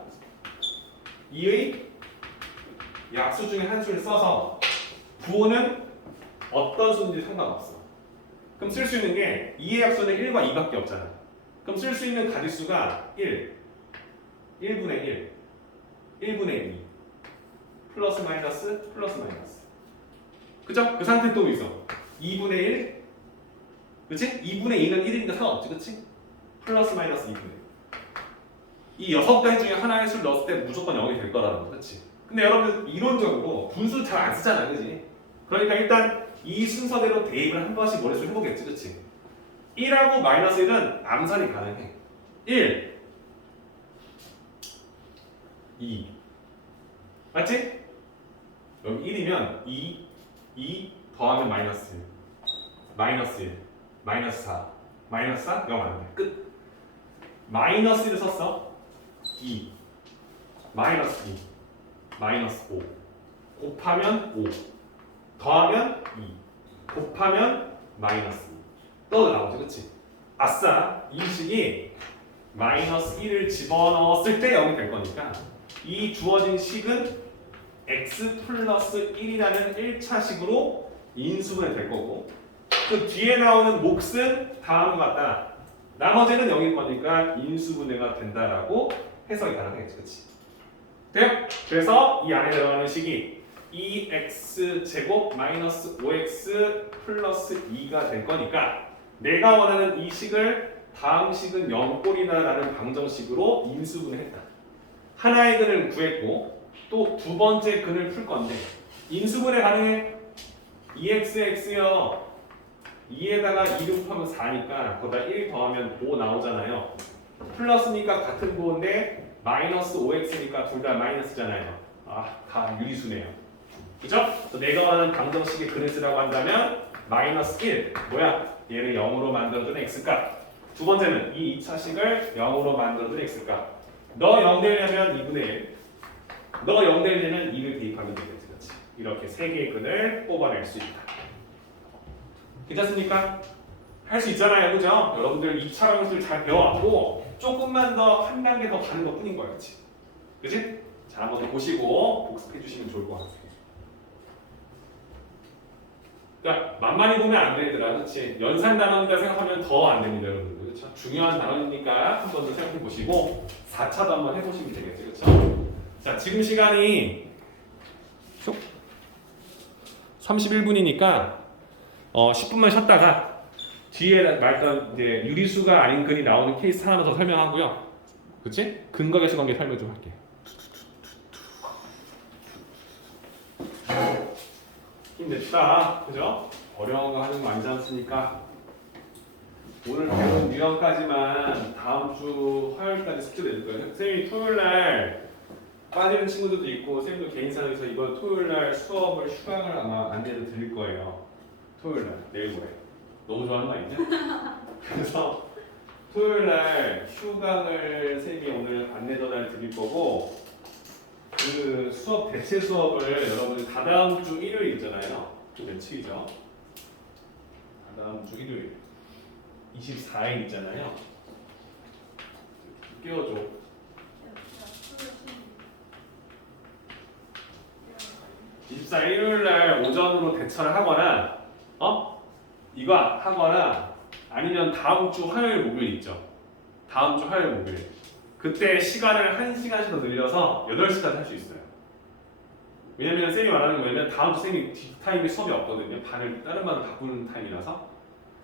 2의 약수 중에 한 수를 써서 부호는 어떤 수인지 상관없어. 그럼 쓸 수 있는 게 2의 약수는 1과 2밖에 없잖아. 그럼 쓸 수 있는 가짓수가 1, 1분의 1, 1분의 2 플러스 마이너스 플러스 마이너스. 그죠? 그 상태 또 있어. 2분의 1 그치? 2분의 2는 1이니까 상관없지, 그치? 플러스 마이너스 2분의 1. 이 6가지 중에 하나의 수를 넣었을 때 무조건 0이 될 거라는 거, 그치? 근데 여러분들 이론적으로 분수 잘 안 쓰잖아, 그치? 그러니까 일단 이 순서대로 대입을 한 번씩 머릿속에 해보겠지, 그치? 1하고 마이너스 1은 암산이 가능해. 1, 2 맞지? 여기 1이면 2 더하면 마이너스 1 마이너스 1 마이너스 4 마이너스 4 0 안 돼. 끝. 마이너스 1을 썼어. 2 마이너스 2 마이너스 5 곱하면 5 더하면 2 곱하면 마이너스 2 또 나오죠, 그치? 아싸, 이 식이 마이너스 1을 집어넣었을 때 0이 될 거니까 이 주어진 식은 x 플러스 1이라는 1차식으로 인수분해 될 거고 그 뒤에 나오는 몫은 다음과 같다. 나머지는 0일 거니까 인수분해가 된다라고 해석이 가능하겠지, 그치? 돼요? 그래서 이 안에 들어가는 식이 2x 제곱 마이너스 5x 플러스 2가 될 거니까 내가 원하는 이 식을 다음 식은 0꼴이다라는 방정식으로 인수분해했다. 하나의 근을 구했고 또 두 번째 근을 풀 건데 인수분해 가능해. 2xx요 2에다가 2를 곱하면 4니까 거기다 1 더하면 5 나오잖아요. 플러스니까 같은 부호인데 마이너스 5x니까 둘 다 마이너스잖아요. 다 유리수네요. 그죠? 내가 원하는 방정식의 근을 쓰라고 한다면 마이너스 1 뭐야? 얘를 0으로 만들어준 x값. 두 번째는 이 2차식을 0으로 만들어준 x값. 너 0 되려면 2분의 1 너 0 되려면 2를 대입하면 되겠지, 그렇지? 이렇게 세 개의 근을 뽑아낼 수 있다. 괜찮습니까? 할 수 있잖아요, 그죠? 여러분들 2차 방식을 잘 배워왔고 조금만 더 한 단계 더 가는 것 뿐인 거야, 그렇지? 그치? 자, 한번 더 보시고 복습해 주시면 좋을 것 같아요. 그러니까 만만히 보면 안 되더라, 그렇지? 연산 단원이다 생각하면 더 안 됩니다, 여러분들, 그렇죠? 중요한 단원이니까 한 번 더 생각해 보시고 4차도 한번 해보시면 되겠지, 그렇죠? 자, 지금 시간이 31분이니까 10분만 쉬었다가 뒤에 말했던 이제 유리수가 아닌 근이 나오는 케이스 하나 더 설명하고요. 그치? 근거계수 관계 설명 좀 할게. 힘냈다. 그죠? 어려운 거 하는 거 아니지 않습니까? 오늘 배운 유형까지만 다음 주 화요일까지 숙제 낼 거예요. 선생님이 토요일 날 빠지는 친구들도 있고 선생님도 개인사에서 이번 토요일 날 수업을 휴강을 아마 안내를 드릴 거예요. 토요일 날 내일 모레. 너무 좋아하는 거 아니냐? 그래서 토요일 날 휴강을 선생님이 오늘 안내 전화를 드릴 거고 그 수업 대체 수업을 여러분 다다음 주 일요일 있잖아요. 그 며칠이죠? 다다음 주 일요일 24일 있잖아요. 끼워줘. 24일 일요일 날 오전으로 대처를 하거나 이거 하거나 아니면 다음 주 화요일 목요일 있죠. 다음 주 화요일 목요일. 그때 시간을 1시간씩 더 늘려서 8시까지 할 수 있어요. 왜냐면 쌤이 말하는 거 뭐냐면 다음 주 쌤이 뒷타임에 수업이 없거든요. 반을 다른 반을 바꾸는 타임이라서.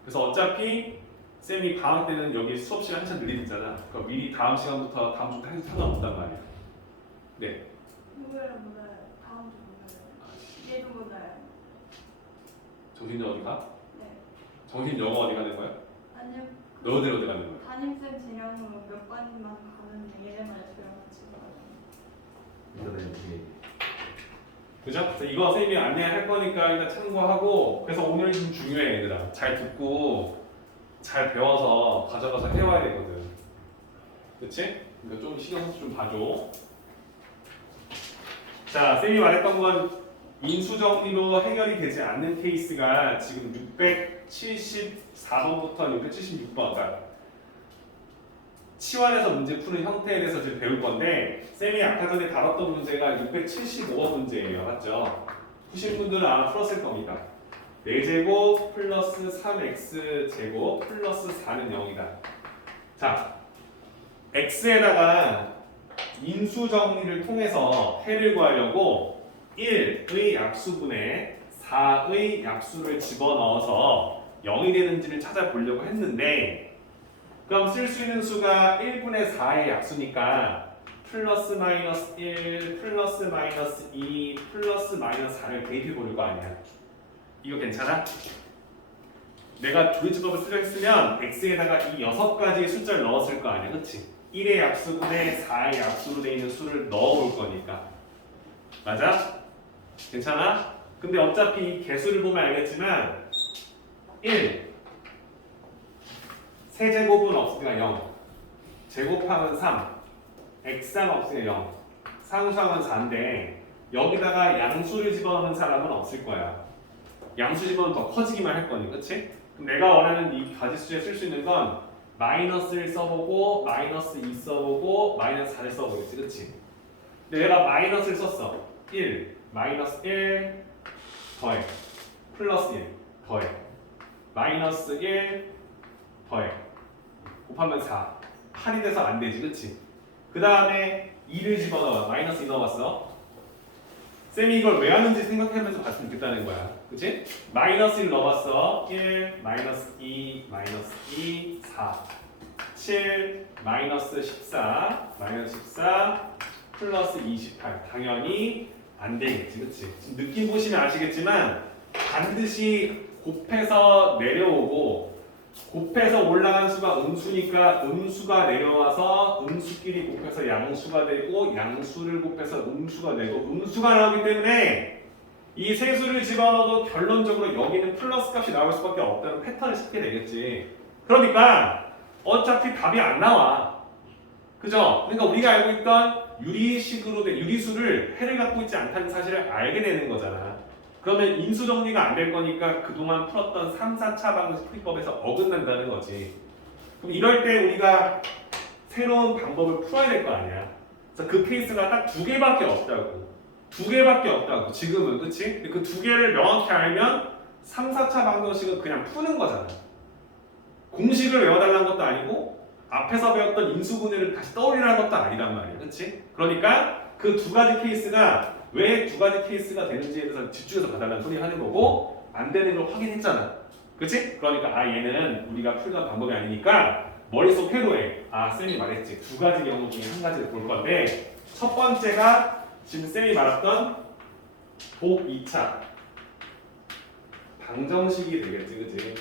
그래서 어차피 쌤이 방학 때는 여기 수업 시간 한참 늘리잖아. 그러니까 미리 다음 시간부터 다음 주부터 해도 상관없단 말이야. 네. 목요일은 몰라요. 다음 주 몰라요. 얘도 몰라요. 정신 어디 가? 네. 정신 영어 어디 가는 거야? 아니요. 너희들 어디 가는 거야? 담임쌤 재량으로 몇 반만 가는데 얘네만 저랑 같이 가요. 그죠? 그래서 이거 쌤이 안내할 거니까 일단 참고하고. 그래서 오늘 좀 중요해 얘들아. 잘 듣고 잘 배워서 가져가서 해와야 되거든. 그치? 그러니까 좀 신경 써서 좀 봐줘. 자, 쌤이 말했던 건 인수정리로 해결이 되지 않는 케이스가 지금 674번부터 676번, 그러니까 치환해서 문제 푸는 형태에 대해서 지금 배울 건데, 쌤이 아까 전에 다뤘던 문제가 675번 문제예요. 맞죠? 푸신 분들은 아마 풀었을 겁니다. 4제곱 플러스 3x제곱 플러스 4는 0이다. 자, x에다가 인수 정리를 통해서 해를 구하려고 1의 약수분에 4의 약수를 집어넣어서 0이 되는지를 찾아보려고 했는데, 그럼 쓸 수 있는 수가 1분의 4의 약수니까 플러스 마이너스 1, 플러스 마이너스 2, 플러스 마이너스 4를 대입해 보는 거 아니야. 이거 괜찮아? 내가 조리집법을 쓰려 했으면 x에다가 이 6가지의 숫자를 넣었을 거 아니야. 그치? 1의 약수분에 4의 약수로 되어 있는 수를 넣어올 거니까. 맞아? 괜찮아? 근데 어차피 이 개수를 보면 알겠지만 1 세제곱은 없으니까 0, 제곱하면 3, x항 없으니까 0, 상수항은 4인데 여기다가 양수를 집어넣는 사람은 없을 거야. 양수 집어넣으면 더 커지기만 할 거니, 그치? 그럼 내가 원하는 이 가지수에 쓸 수 있는 건 마이너스를 써보고 마이너스 2 써보고 마이너스 4를 써보겠지, 그치? 근데 얘가 마이너스를 썼어. 1, 마이너스 1 더해 플러스 1 더해 마이너스 1 더해 곱하면 4 8이 돼서 안 되지, 그치? 그 다음에 2를 집어넣어. 마이너스 2 넣어봤어. 쌤이 이걸 왜 하는지 생각하면서 봤으면 좋겠다는 거야. 그치? 마이너스 1 넣어봤어. 1, 마이너스 2, 마이너스 2, 4 7, 마이너스 14, 마이너스 14 플러스 28 당연히 안 되겠지, 그치? 지금 느낌 보시면 아시겠지만 반드시 곱해서 내려오고 곱해서 올라간 수가 음수니까 음수가 내려와서 음수끼리 곱해서 양수가 되고 양수를 곱해서 음수가 되고 음수가 나오기 때문에 이 세 수를 집어넣어도 결론적으로 여기는 플러스 값이 나올 수밖에 없다는 패턴을 싣게 되겠지. 그러니까 어차피 답이 안 나와. 그죠? 그러니까 우리가 알고 있던 유리식으로 된 유리수를 해를 갖고 있지 않다는 사실을 알게 되는 거잖아. 그러면 인수 정리가 안 될 거니까 그동안 풀었던 3, 4차 방식 풀이법에서 어긋난다는 거지. 그럼 이럴 때 우리가 새로운 방법을 풀어야 될 거 아니야. 그래서 그 케이스가 딱 2개밖에 없다고. 2개밖에 없다고. 지금은, 그치? 그 2개를 명확히 알면 3, 4차 방정식은 그냥 푸는 거잖아. 공식을 외워달라는 것도 아니고 앞에서 배웠던 인수분해를 다시 떠올리라는 것도 아니란 말이야. 그치? 그러니까 그 2가지 케이스가 왜 2가지 케이스가 되는지에 대해서 집중해서 봐달라는 소리 하는 거고 안 되는 걸 확인했잖아. 그치? 그러니까 얘는 우리가 풀던 방법이 아니니까 머릿속 회로에 쌤이 말했지. 2가지 경우 중에 한 가지를 볼 건데 첫 번째가 지금 쌤이 말했던 복 2차 방정식이 되겠지. 그치?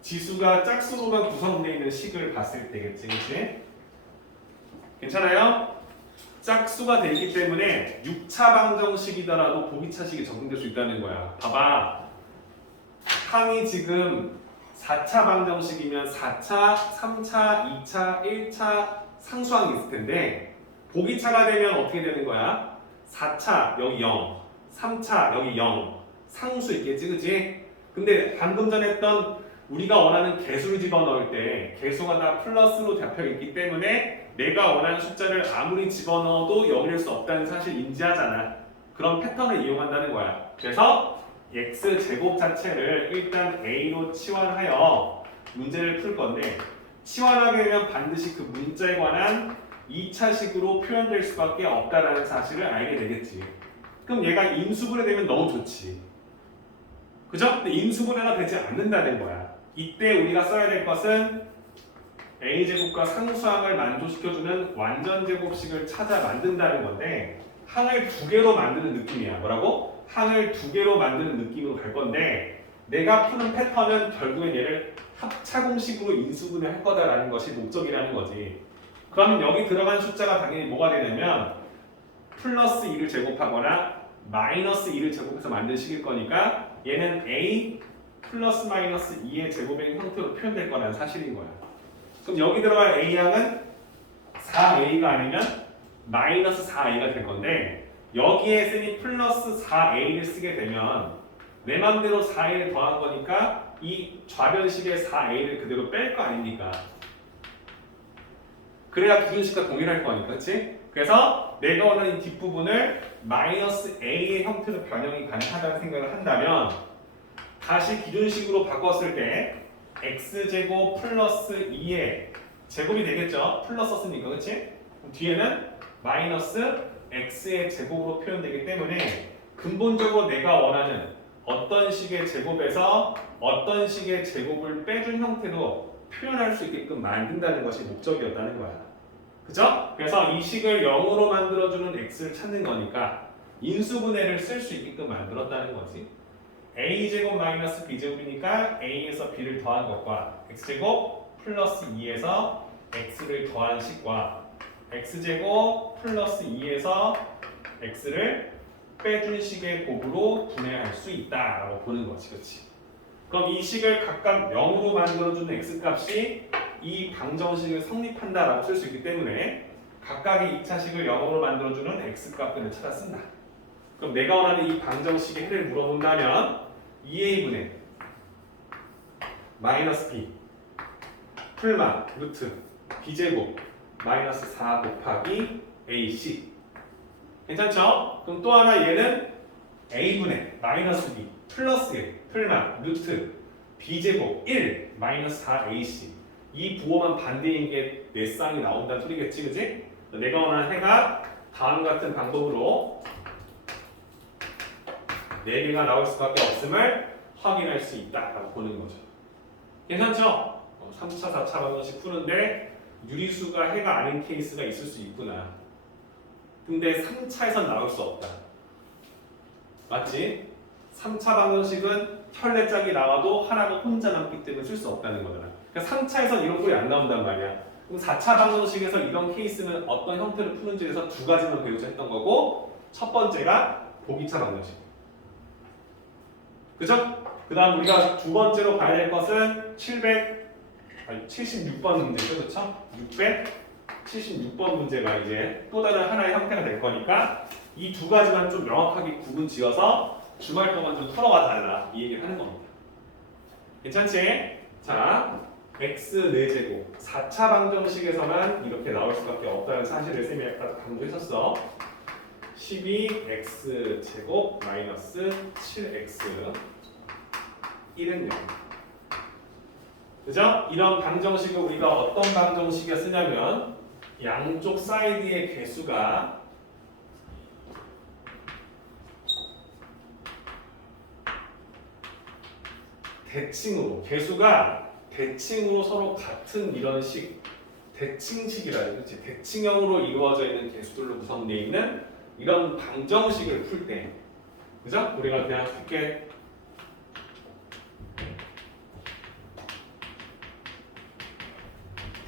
지수가 짝수로만 구성되어 있는 식을 봤을 때겠지. 그치? 괜찮아요? 짝수가 되기 때문에 6차 방정식이더라도 복 2차식이 적용될 수 있다는 거야. 봐봐. 항이 지금 4차 방정식이면 4차, 3차, 2차, 1차 상수항이 있을 텐데 복 2차가 되면 어떻게 되는 거야? 4차 여기 0, 3차 여기 0 상수 있겠지, 그치? 근데 방금 전에 했던 우리가 원하는 개수를 집어넣을 때 개수가 다 플러스로 잡혀있기 때문에 내가 원하는 숫자를 아무리 집어넣어도 0일 수 없다는 사실 인지하잖아. 그런 패턴을 이용한다는 거야. 그래서 x제곱 자체를 일단 a로 치환하여 문제를 풀 건데 치환하게 되면 반드시 그 문자에 관한 2차식으로 표현될 수밖에 없다라는 사실을 알게 되겠지. 그럼 얘가 인수분해 되면 너무 좋지. 그죠? 근데 인수분해가 되지 않는다는 거야. 이때 우리가 써야 될 것은 a제곱과 상수항을 만족시켜주는 완전제곱식을 찾아 만든다는 건데 항을 두 개로 만드는 느낌이야. 뭐라고? 항을 두 개로 만드는 느낌으로 갈 건데 내가 푸는 패턴은 결국엔 얘를 합차공식으로 인수분해할 거다라는 것이 목적이라는 거지. 그러면 여기 들어간 숫자가 당연히 뭐가 되냐면 플러스 2를 제곱하거나 마이너스 2를 제곱해서 만든 식일 거니까 얘는 a 플러스 마이너스 2의 제곱의 형태로 표현될 거라는 사실인 거야. 그럼 여기 들어갈 a양은 4a가 아니면 마이너스 4a가 될 건데 여기에 쓰니 플러스 4a를 쓰게 되면 내 맘대로 4a를 더한 거니까 이 좌변식의 4a를 그대로 뺄 거 아닙니까? 그래야 기준식과 동일할 거니까, 그렇지? 그래서 내가 원하는 이 뒷부분을 마이너스 a의 형태로 변형이 가능하다는 생각을 한다면 다시 기준식으로 바꿨을 때 x제곱 플러스 2의 제곱이 되겠죠? 플러스 썼으니까, 그렇지? 뒤에는 마이너스 x의 제곱으로 표현되기 때문에 근본적으로 내가 원하는 어떤 식의 제곱에서 어떤 식의 제곱을 빼준 형태로 표현할 수 있게끔 만든다는 것이 목적이었다는 거야. 그죠? 그래서 이 식을 0으로 만들어주는 x를 찾는 거니까 인수분해를 쓸 수 있게끔 만들었다는 거지. a제곱 마이너스 b제곱이니까 a에서 b를 더한 것과 x제곱 플러스 2에서 x를 더한 식과 x제곱 플러스 2에서 x를 빼준 식의 곱으로 분해할 수 있다라고 보는 거지. 그렇지? 그럼 이 식을 각각 0으로 만들어주는 x값이 이 방정식을 성립한다라고 쓸 수 있기 때문에 각각의 2차식을 0으로 만들어주는 x값들을 찾아 쓴다. 그럼 내가 원하는 이 방정식의 해를 물어본다면 2a분의 마이너스 b 풀마 루트 b제곱 마이너스 4 곱하기 ac 괜찮죠? 그럼 또 하나 얘는 a분의 마이너스 b 플러스 1 풀마 루트 b제곱 1 마이너스 4ac 이 부호만 반대인 게 내 쌍이 나온다는 소리겠지, 그지? 내가 원하는 해가 다음 같은 방법으로 4개가 나올 수밖에 없음을 확인할 수 있다라고 보는 거죠. 괜찮죠? 3차, 4차 방정식 푸는데 유리수가 해가 아닌 케이스가 있을 수 있구나. 근데 3차에선 나올 수 없다. 맞지? 3차 방정식은 혈례짝이 나와도 하나가 혼자 남기 때문에 쓸 수 없다는 거잖아. 그러니까 3차에선 이런 꼴이 안 나온단 말이야. 그럼 4차 방정식에서 이런 케이스는 어떤 형태로 푸는지에 대해서 두 가지만 배우자 했던 거고 첫 번째가 보기차 방정식. 그죠? 그 다음 우리가 두 번째로 봐야 될 것은 76번 문제죠. 그렇죠? 676번 문제가 이제 또 다른 하나의 형태가 될 거니까 이 두 가지만 좀 명확하게 구분 지어서 주말 동안 좀 풀어와 달라 이 얘기를 하는 겁니다. 괜찮지? 자, x 4제곱 4차 방정식에서만 이렇게 나올 수밖에 없다는 사실을 쌤이 아까 강조했었어. 12x제곱 마이너스 7x 1은 0. 그죠? 이런 방정식을 우리가 어떤 방정식에 쓰냐면 양쪽 사이드의 개수가 대칭으로 개수가 대칭으로 서로 같은 이런 식 대칭식이라는 거지. 대칭형으로 이루어져 있는 개수들로 구성되어 있는 이런 방정식을 풀 때, 그죠? 우리가 그냥 쉽게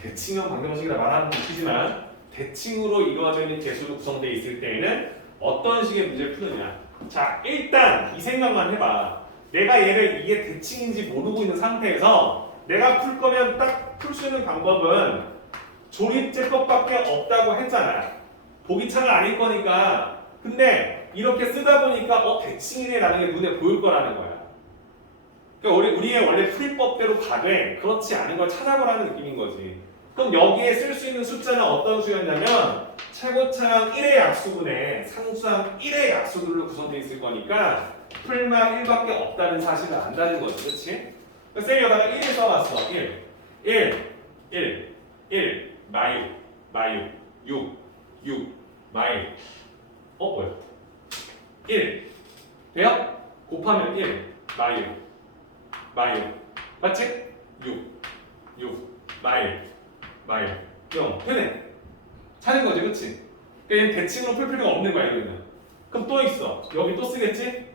대칭형 방정식이라 말하는 건 웃기지만 대칭으로 이루어져 있는 개수로 구성되어 있을 때에는 어떤 식의 문제를 푸느냐. 자, 일단 이 생각만 해봐. 내가 얘를 이게 대칭인지 모르고 있는 상태에서 내가 풀 거면 딱 풀 수 있는 방법은 조립제법밖에 없다고 했잖아. 보기차가 아닐 거니까. 근데 이렇게 쓰다 보니까 대칭이네 라는 게 눈에 보일 거라는 거야. 그러니까 우리의 원래 풀이법대로 가되 그렇지 않은 걸 찾아보라는 느낌인 거지. 그럼 여기에 쓸 수 있는 숫자는 어떤 수였냐면 최고차항 1의 약수분에 상수항 1의 약수들로 구성되어 있을 거니까 풀마 1밖에 없다는 사실을 안다는 거지. 그렇지? 쌤이 여기다가 1을 써놨어. 1 1 마유 6 마일 뭐야 1 돼요? 곱하면 1 마유 맞지? 6 마일 0 되네 찾은 거지 그치? 그러니까 얘는 대칭으로 풀 필요가 없는 거야 이거는 그럼 또 있어 여기 또 쓰겠지?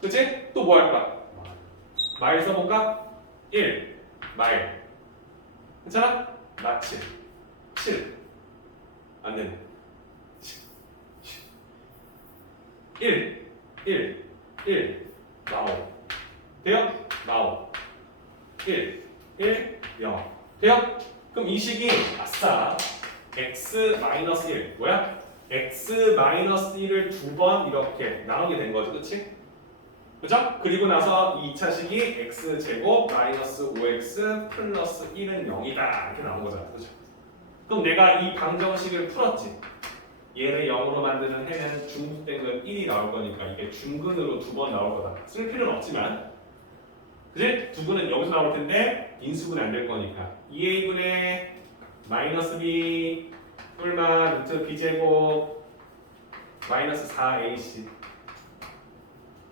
그치? 또 뭐 할까? 마일 써볼까? 1 마일 괜찮아? 나 7 안되네 1 나오 돼요? 나오 1 0 돼요? 그럼 이 식이 아싸 x-1 뭐야? x-1을 두 번 이렇게 나오게 된 거죠 그치? 그죠? 그리고 나서 이 2차식이 x제곱 마이너스 5x 플러스 1은 0이다 이렇게 나온 거잖아 그죠? 그럼 내가 이 방정식을 풀었지 얘를 0으로 만드는 해는 중복된 건 1이 나올 거니까 이게 중근으로 두 번 나올 거다 쓸 필요는 없지만 그지? 두근은 여기서 나올 텐데 인수분해 안 될 거니까 2a분의 마이너스 b 뿔마 루트 b제곱 마이너스 4ac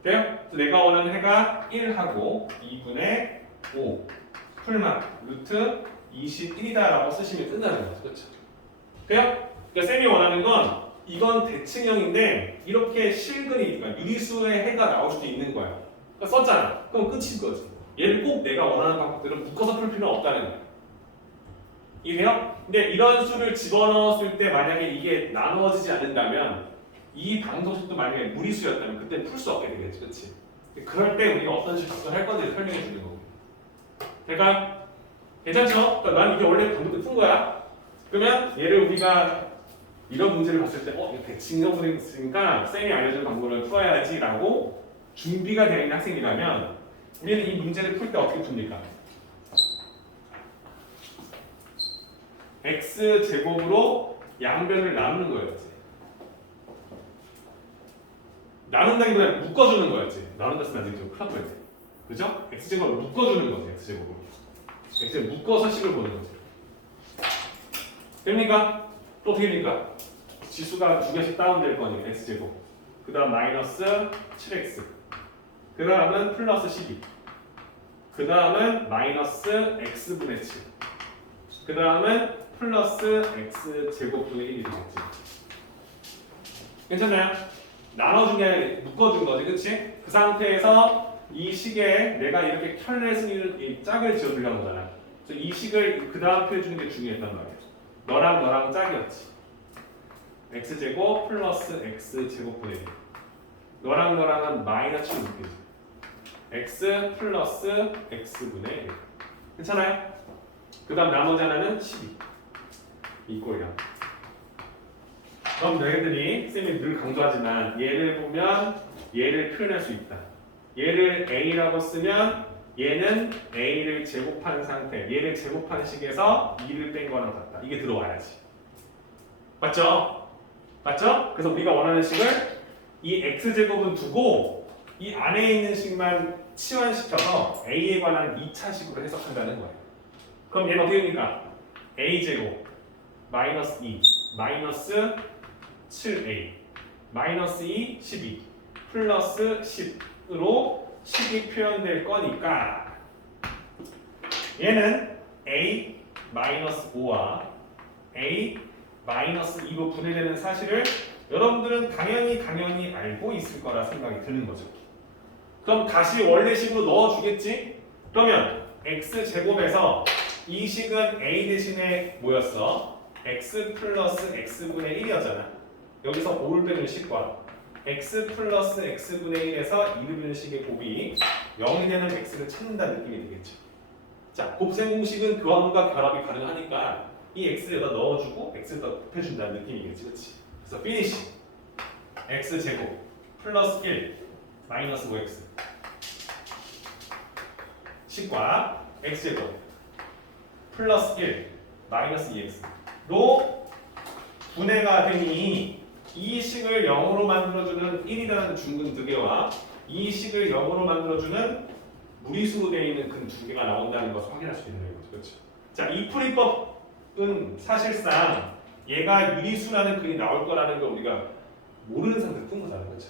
돼요? 그래서 내가 원하는 해가 1하고 2분의 5 풀마 루트 21이다 라고 쓰시면 끝나는 거죠 그렇죠? 돼요? 그러니까 쌤이 원하는 건 이건 대칭형인데 이렇게 실근이 그러니까 유리수의 해가 나올 수도 있는 거야 그러니까 썼잖아 그럼 끝인 거지 얘를 꼭 내가 원하는 방법대로 묶어서 풀 필요는 없다는 거야 이해요? 근데 이런 수를 집어넣었을 때 만약에 이게 나누어지지 않는다면 이 방정식도 만약에 무리수였다면 그때 풀 수 없게 되겠지 그치? 그럴 때 우리가 어떤 식으로 접근할 건지 설명해 주는 거고 될까요? 괜찮죠? 그러니까 난 이게 원래 방법을 푼 거야 그러면 얘를 우리가 이런 문제를 봤을 때 이거 대칭형으로 있으니까 쌤이 알려준 방법을 풀어야지 라고 준비가 되어 있는 학생이라면 우리는 이 문제를 풀 때 어떻게 풉니까? x제곱으로 양변을 나누는 거였지 나눈다기보다 묶어주는 거였지 나눈다 쓰면 안 되지 좀 큰일 날 뻔했지 그죠? x제곱으로 묶어주는 거지 x제곱으로 x제곱 묶어서 식을 보는 거지 됩니까? 또 어떻게 됩니까? 지수가 두 개씩 다운될 거니까 x제곱 그 다음 마이너스 7x 그 다음은 플러스 12 그 다음은 마이너스 x분의 7 그 다음은 플러스 x제곱분의 1이 되겠지 괜찮나요? 나눠준 게 아니라 묶어준 거지 그치? 그 상태에서 이 식에 내가 이렇게 켤레승리를 짝을 지어주려는 거잖아 그래서 이 식을 그 다음 표해주는 게 중요했단 말이야 너랑 짝이었지 x제곱 플러스 x제곱분의 1 너랑은 마이너스를 묶이지 x 플러스 x분의 1 괜찮아요? 그 다음 나머지 하나는 12 이 꼴이야 그럼 너희들이 쌤이 늘 강조하지만 얘를 보면 얘를 표현할 수 있다 얘를 a라고 쓰면 얘는 a를 제곱한 상태 얘를 제곱한 식에서 2를 뺀 거랑 같다 이게 들어와야지 맞죠? 맞죠? 그래서 우리가 원하는 식을 이 x제곱은 두고 이 안에 있는 식만 치환시켜서 a에 관한 2차식으로 해석한다는 거예요 그럼 얘는 어떻게 됩니까? a제곱 마이너스 2 마이너스 7a 마이너스 2 12 플러스 10으로 식이 표현될 거니까 얘는 a 마이너스 5와 a 마이너스 2로 분해되는 사실을 여러분들은 당연히 알고 있을 거라 생각이 드는 거죠. 그럼 다시 원래식으로 넣어주겠지? 그러면 x제곱에서 이 식은 a 대신에 뭐였어? x 플러스 x분의 1이었잖아. 여기서 5를 빼는 식과 x 플러스 x분의 1에서 2를 빼는 식의 곱이 0이 되는 x를 찾는다는 느낌이 되겠죠. 자, 곱셈 공식은 교환과 결합이 가능하니까 이 x에다 넣어주고 x에다 곱해준다는 느낌이겠지, 그렇지? 그래서 피니시 x제곱 플러스 1 마이너스 5x 식과 x제곱 플러스 1 마이너스 2x로 분해가 되니 이 식을 0으로 만들어주는 1이라는 중근 두 개와 이 식을 0으로 만들어주는 무리수로 되어 있는 근 두 개가 나온다는 것을 확인할 수 있는 거죠. 그렇죠? 자, 이 풀이법은 사실상 얘가 유리수라는 글이 나올 거라는 걸 우리가 모르는 상태로 푼 거잖아요. 그렇죠?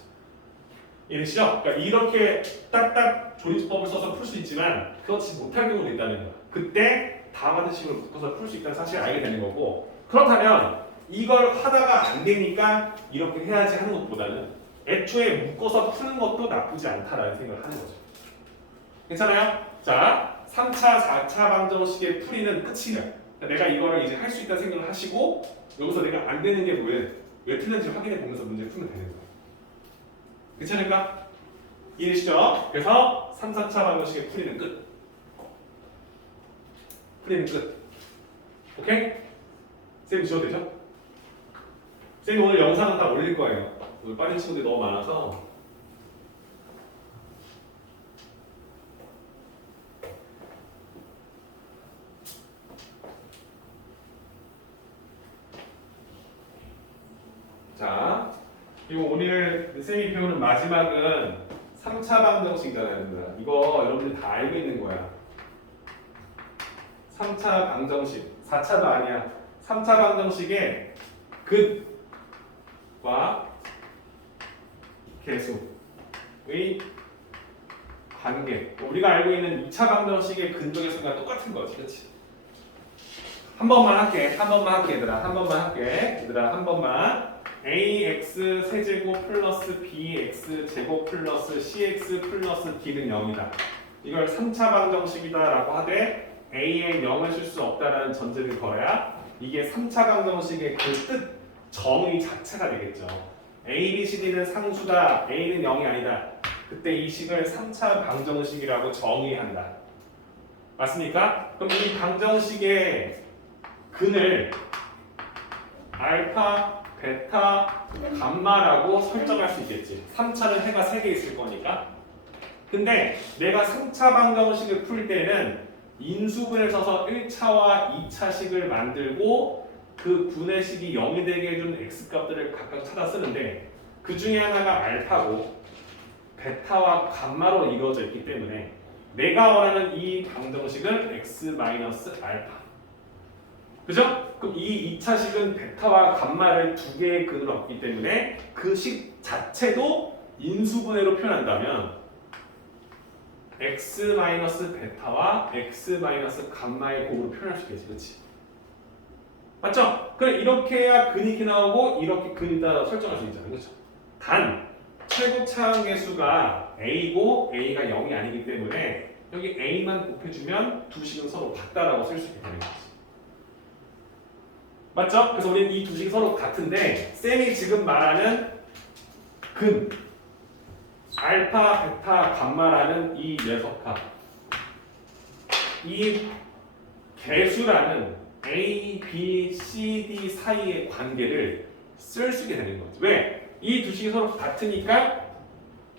이해되시죠? 그러니까 이렇게 딱딱 조리법을 써서 풀 수 있지만 그렇지 못할 경우도 있다는 거야. 그때 다음 같은 식으로 묶어서 풀 수 있다는 사실을 알게 되는 거고, 그렇다면 이걸 하다가 안 되니까 이렇게 해야지 하는 것보다는 애초에 묶어서 푸는 것도 나쁘지 않다라는 생각을 하는 거죠. 괜찮아요? 자, 3차, 4차 방정식의 풀이는 끝이에요. 그러니까 내가 이거를 이제 할 수 있다는 생각을 하시고 여기서 내가 안 되는 게 왜 틀렸는지 확인해 보면서 문제를 풀면 되는 거예요. 괜찮을까? 이해되시죠? 그래서 3, 4차 방정식의 풀이는 끝. 풀이는 끝. 오케이? 쌤 지워도 되죠? 쌤이 오늘 영상은 다 올릴 거예요. 오늘 빠진 친구들이 너무 많아서. 자, 그리고 오늘 쌤이 배우는 마지막은 3차 방정식이잖아요. 이거 여러분들 다 알고 있는 거야. 3차 방정식, 4차도 아니야. 3차 방정식의 근과 계수의 관계. 우리가 알고 있는 2차 방정식의 근과 계수가 똑같은 거지, 그렇지? 한 번만 할게, 얘들아. 한 번만. ax 세제곱 플러스 bx 제곱 플러스 cx 플러스 d는 0이다. 이걸 3차 방정식이다라고 하되 a에 0을 쓸 수 없다라는 전제를 걸어야 이게 3차 방정식의 그 뜻, 정의 자체가 되겠죠. a, b, c, d는 상수다. a는 0이 아니다. 그때 이 식을 3차 방정식이라고 정의한다. 맞습니까? 그럼 이 방정식의 근을 알파, 베타, 감마라고 설정할 수 있겠지. 3차는 해가 3개 있을 거니까. 근데 내가 3차 방정식을 풀 때는 인수분을 써서 1차와 2차식을 만들고 그 분의 식이 0이 되게 해준 x값들을 각각 찾아 쓰는데 그 중에 하나가 알파고 베타와 감마로 이루어져 있기 때문에 내가 원하는 이 방정식은 x-알파. 그죠? 그럼 이 2차식은 베타와 감마를 두 개의 근으로 얻기 때문에 그 식 자체도 인수분해로 표현한다면 x-베타와 x-감마의 곱으로 표현할 수 있겠지, 그렇지? 맞죠? 그래 이렇게 해야 근이 이렇게 나오고 이렇게 근이다 설정할 수 있잖아요, 그렇죠? 단 최고 차항계수가 a고 a가 0이 아니기 때문에 여기 a만 곱해주면 두 식은 서로 같다라고 쓸 수 있게 되는 거지. 맞죠? 그래서 우리는 이 두 식이 서로 같은데 쌤이 지금 말하는 근 알파, 베타, 감마라는 이 녀석과 이 개수라는 A, B, C, D 사이의 관계를 쓸 수 있게 되는 거죠. 왜? 이 두 식이 서로 같으니까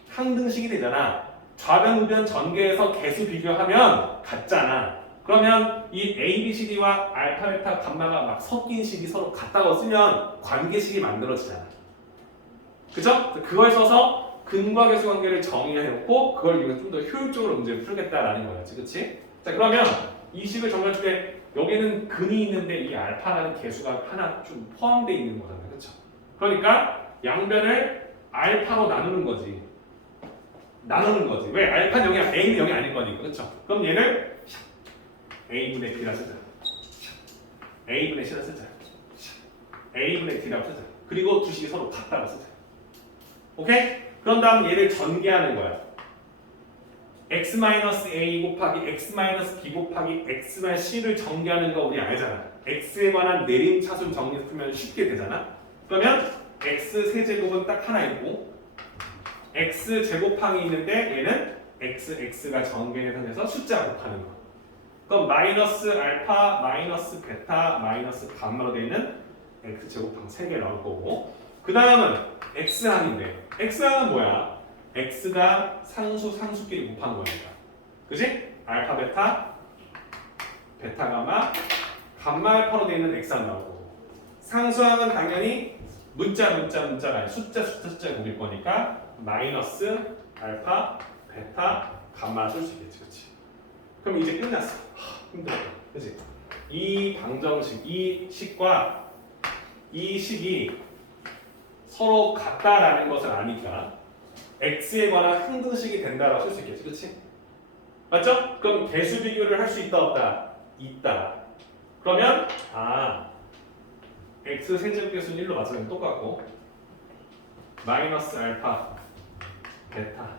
항등식이 되잖아. 좌변, 우변, 전개해서 개수 비교하면 같잖아. 그러면 이 A, B, C, D와 알파, 베타, 감마가 막 섞인 식이 서로 같다고 쓰면 관계식이 만들어지잖아. 그죠? 그걸 써서 근과 계수 관계를 정의해놓고 그걸 이용해서 좀 더 효율적으로 문제를 풀겠다라는 거였지, 그치? 자, 그러면 이 식을 정리할 때 여기는 근이 있는데 이 알파라는 개수가 하나 좀 포함되어 있는 거잖아요, 그렇죠? 그러니까 양변을 알파로 나누는 거지. 왜? 알파는 0이 A는 0이 아닐 거니까, 그렇죠? 그럼 얘를 A분의 B라 쓰자. A분의 C라 쓰자. A분의 D라고 쓰자. 그리고 두 식이 서로 같다고 쓰자. 오케이? 그런 다음 얘를 전개하는 거야. x-a 곱하기 x-b 곱하기 x-c를 전개하는 거 우리 알잖아. x에 관한 내림차순 정리해서 풀면 쉽게 되잖아. 그러면 x 세제곱은 딱 하나 있고 x 제곱항이 있는데 얘는 x가 전개해서 숫자 곱하는 거. 그럼 마이너스 알파, 마이너스 베타, 마이너스 감마로 되어 있는 x 제곱항 3개 나올 거고 그 다음은 x항인데 x항은 뭐야? x가 상수끼리 곱한 거니까. 그지? 알파, 베타, 베타, 감마 알파로 되어 있는 x항 나올 거고 상수항은 당연히 문자가 아니라 숫자 곱일 거니까 마이너스 알파, 베타, 감마 쓸 수 있겠지, 그렇지? 그럼 이제 끝났어. 힘들었다, 그렇지? 이 방정식, 이 식과 이 식이 서로 같다라는 것을 아니까 x에 관한 항등식이 된다라고 쓸 수 있겠지, 그렇지? 맞죠? 그럼 개수 비교를 할 수 있다 없다? 있다. 그러면 x 세제곱계수는 1로 맞으면 똑같고 마이너스 알파 베타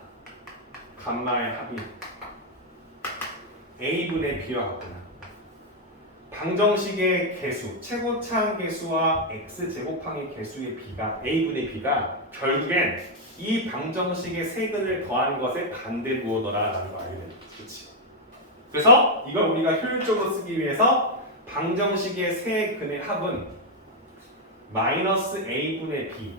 감마의 합이 a분의 b와 같구나. 방정식의 개수, 최고차항 개수와 x 제곱항의 개수의 b가 a분의 b가 결국엔 이 방정식의 세근을 더한 것의 반대 부호더라라는 거 알게 되는 거지, 그렇지? 그래서 이걸 우리가 효율적으로 쓰기 위해서 방정식의 세근의 합은 마이너스 a분의 b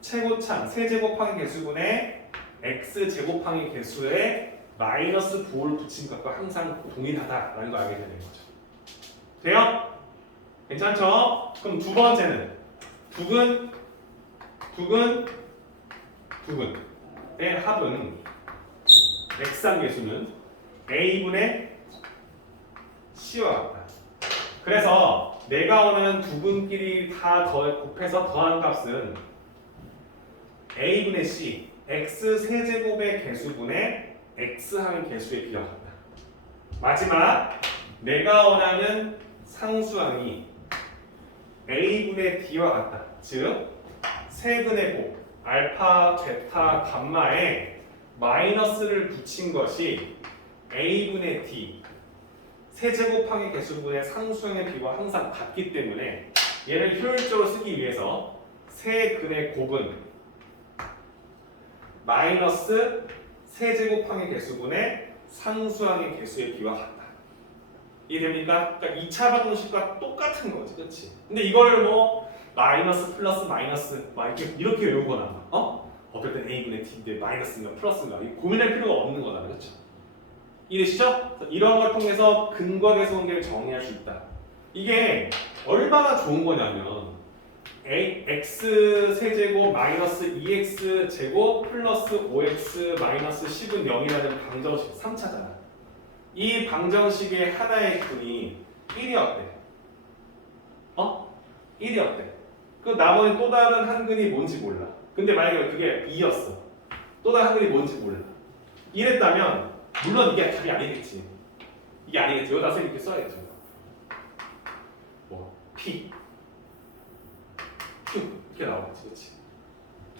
최고차항 세제곱항의 개수분의 x 제곱항의 개수에 마이너스 부호를 붙인 것과 항상 동일하다라는 걸 알게 되는 거죠. 돼요? 괜찮죠? 그럼 두 번째는 두근의 합은 x항계수는 a분의 c와 같다. 그래서 내가 원하는 두근끼리 다 곱해서 더한 값은 a분의 c x 세제곱의 개수분의 x항의 개수의 비와 같다. 마지막 내가 원하는 상수항이 a분의 d와 같다. 즉 세근의 곱 알파, 베타, 감마에 마이너스를 붙인 것이 a분의 d 세제곱항의 개수분의 상수항의 비와 항상 같기 때문에 얘를 효율적으로 쓰기 위해서 세근의 곱은 마이너스 세제곱항의 개수분의 상수항의 개수의 비와 같다. 이해됩니까? 그러니까 2차 방정식과 똑같은 거지, 그렇지? 근데 이걸 뭐 마이너스 플러스 마이너스 막 이렇게 외운 거나 어떨 땐 a분의 t인데 마이너스인가 플러스인가 고민할 필요가 없는 거다, 그렇죠? 이해되시죠? 이런 걸 통해서 근거계수 관계를 정의할 수 있다. 이게 얼마나 좋은 거냐면 x 세제곱 마이너스 2x 제곱 플러스 5x 마이너스 10은 0이라는 방정식 3차잖아. 이 방정식의 하나의 근이 1이었대. 1이었대. 그 나머지 또 다른 한 근이 뭔지 몰라. 근데 만약에 그게 2였어. 또 다른 한 근이 뭔지 몰라. 이랬다면 물론 이게 답이 아니겠지. 이게 아니겠지. 여기다 이렇게 써야겠죠. 뭐 P, Q 이렇게 나오겠지, 그렇지?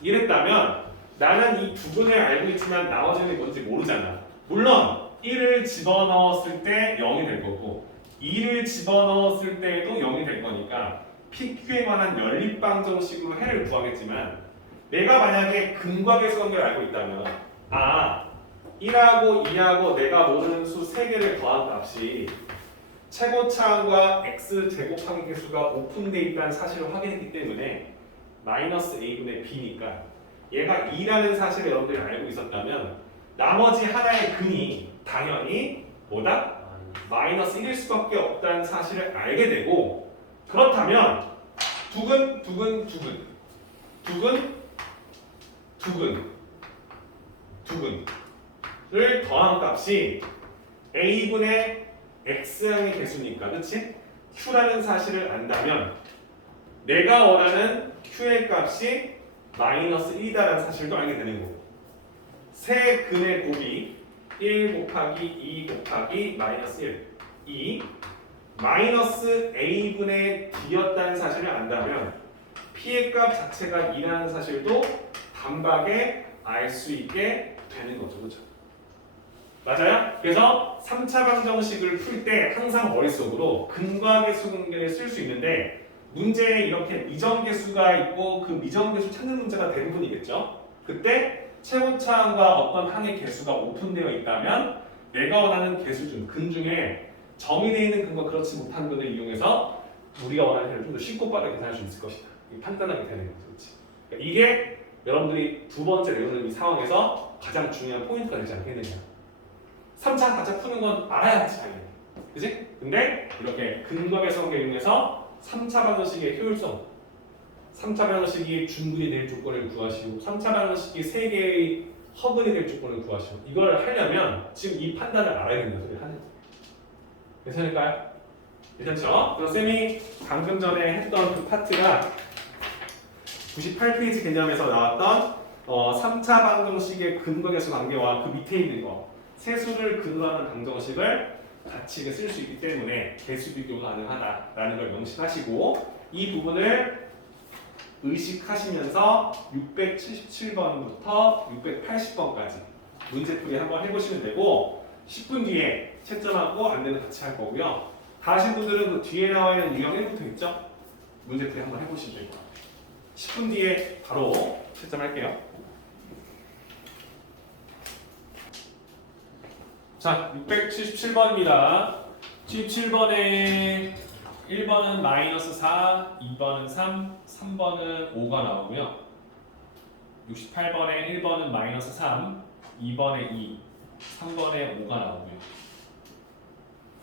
이랬다면 나는 이 두 근을 알고 있지만 나머지는 뭔지 모르잖아. 물론 1을 집어넣었을 때 0이 될 거고 2를 집어넣었을 때도 0이 될 거니까 PQ에 관한 연립방정식으로 해를 구하겠지만 내가 만약에 근과계수 관계를 알고 있다면 1하고 2하고 내가 모르는 수 3개를 더한 값이 최고차항과 x 제곱항의 개수가 오픈되어 있다는 사실을 확인했기 때문에 마이너스 a분의 b니까 얘가 2라는 사실을 여러분들이 알고 있었다면 나머지 하나의 근이 당연히 뭐다? 마이너스 1일 수밖에 없다는 사실을 알게 되고 그렇다면 두근을 더한 값이 a분의 x항의 개수니까 그치? q라는 사실을 안다면 내가 원하는 q의 값이 마이너스 1이다라는 사실도 알게 되는 거고 세 근의 곱이 1 곱하기 2 곱하기 마이너스 1 2 마이너스 a분의 d였다는 사실을 안다면 p의 값 자체가 2라는 사실도 단박에 알 수 있게 되는 거죠, 그렇죠? 맞아요? 그래서 3차 방정식을 풀 때 항상 머릿속으로 근과계수 관계를 쓸 수 있는데 문제에 이렇게 미정계수가 있고 그 미정계수 찾는 문제가 대부분이겠죠? 그때 최고차항과 어떤 항의 계수가 오픈되어 있다면 내가 원하는 계수 중, 근 중에 정의되어 있는 근과 그렇지 못한 근을 이용해서 우리가 원하는 해를 좀 더 쉽고 빠르게 계산할 수 있을 것이다. 판단하게 되는 거죠. 그렇지? 그러니까 이게 여러분들이 두 번째 내우는 이 상황에서 가장 중요한 포인트가 되지 않겠느냐. 3차 가짜 푸는 건 알아야지 당연히. 그지? 근데 이렇게 근거계수 관계를 이용해서 3차 방정식의 효율성 3차 방정식이 중근이 될 조건을 구하시고 3차 방정식이 3개의 허근이 될 조건을 구하시고 이걸 하려면 지금 이 판단을 알아야 된다는 소리를 하는 거예요. 괜찮을까요? 괜찮죠? 그럼 쌤이 방금 전에 했던 그 파트가 98페이지 개념에서 나왔던 3차 방정식의 근거계수 관계와 그 밑에 있는 거 세수를 근거하는 방정식을 같이 쓸 수 있기 때문에 개수 비교가 가능하다라는 걸 명심하시고 이 부분을 의식하시면서 677번부터 680번까지 문제풀이 한번 해보시면 되고 10분 뒤에 채점하고 안내는 같이 할 거고요. 다 하신 분들은 그 뒤에 나와 있는 유형 1부터 있죠? 문제풀이 한번 해보시면 될 것 같아요. 10분 뒤에 바로 채점할게요. 자, 677번입니다. 77번에 1번은 마이너스 4, 2번은 3, 3번은 5가 나오고요. 68번에 1번은 마이너스 3, 2번에 2, 3번에 5가 나오고요.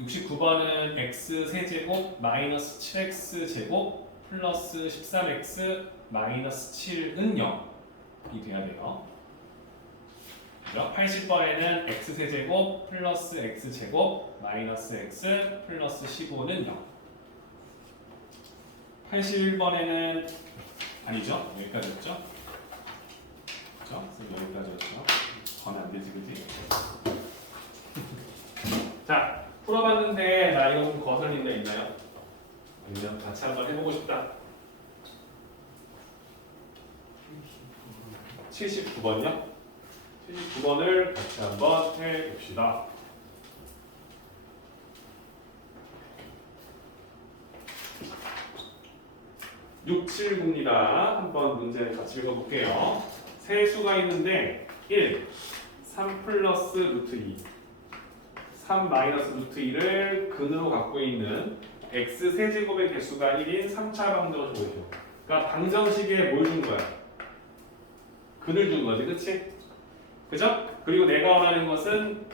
69번은 x 세제곱 마이너스 7x 제곱 플러스 13x 마이너스 7은 0이 돼야 돼요. 80번에는 x 세제곱 플러스 x 제곱 마이너스 x 플러스 15는 0. 81번에는 아니죠? 여기까지였죠? 그렇죠? 여기까지였죠? 건 안 되지, 그지? 자, 풀어봤는데 나 이거 좀 거슬린 데 있나요? 아니면 같이 한번 해보고 싶다. 79번요? 79번을 같이 한번 해봅시다. 679입니다. 한번 문제 같이 읽어볼게요. 세 수가 있는데 1, 3 플러스 루트 2, 3 마이너스 루트 2를 근으로 갖고 있는 x 세제곱의 개수가 1인 3차 방정식이죠. 그러니까 방정식에 뭘 준 거야? 근을 준 거지, 그치? 그죠? 그리고 내가 원하는 것은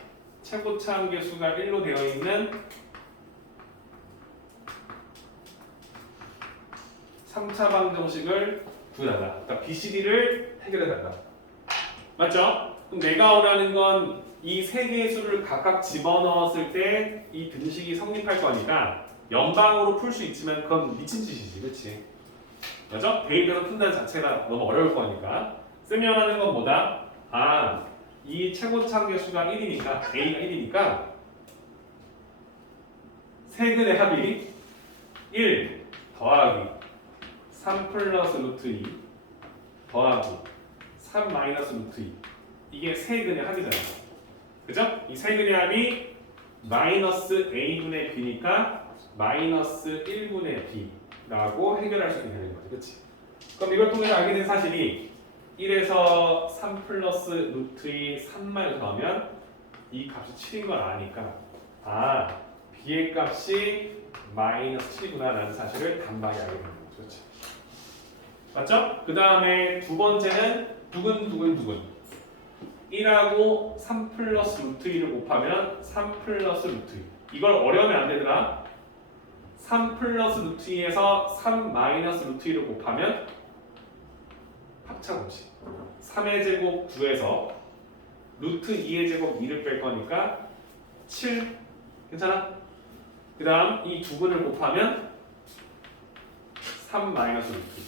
최고차항 개수가 1로 되어 있는 3차 방정식을 구해달라. 그러니까 BCD를 해결해달라. 맞죠? 그럼 내가 원하는 건 이 세 개의 수를 각각 집어넣었을 때 이 등식이 성립할 거니까 연방으로 풀 수 있지만 그건 미친 짓이지, 그렇지? 맞죠? 대입해서 푼다는 자체가 너무 어려울 거니까 쌤이 원하는 건 뭐다? 아, 이 최고차항 개수가 1이니까 A가 1이니까 세근의 합이 1 더하기 3 플러스 루트 2 더하기 3 마이너스 루트 2 이게 세근의 합이잖아요. 그죠? 이 세근의 합이 마이너스 A분의 B니까 마이너스 1분의 B라고 해결할 수 있는 거지. 그치? 그럼 이걸 통해서 알게 된 사실이 1에서 3 플러스 루트 2 3만 더하면 이 값이 7인 걸 아니까 아 B의 값이 마이너스 7이구나 라는 사실을 단박에 알게 되는 거죠. 그렇지? 맞죠? 그 다음에 두 번째는 두근두근 1하고 3 플러스 루트 2를 곱하면 3 플러스 루트 2 이걸 어려우면 안 되더라. 3 플러스 루트 2에서 3 마이너스 루트 2를 곱하면 합차 공식 3의 제곱 9에서 루트 2의 제곱 2를 뺄 거니까 7 괜찮아? 그 다음 이 두 근을 곱하면 3 마이너스 루트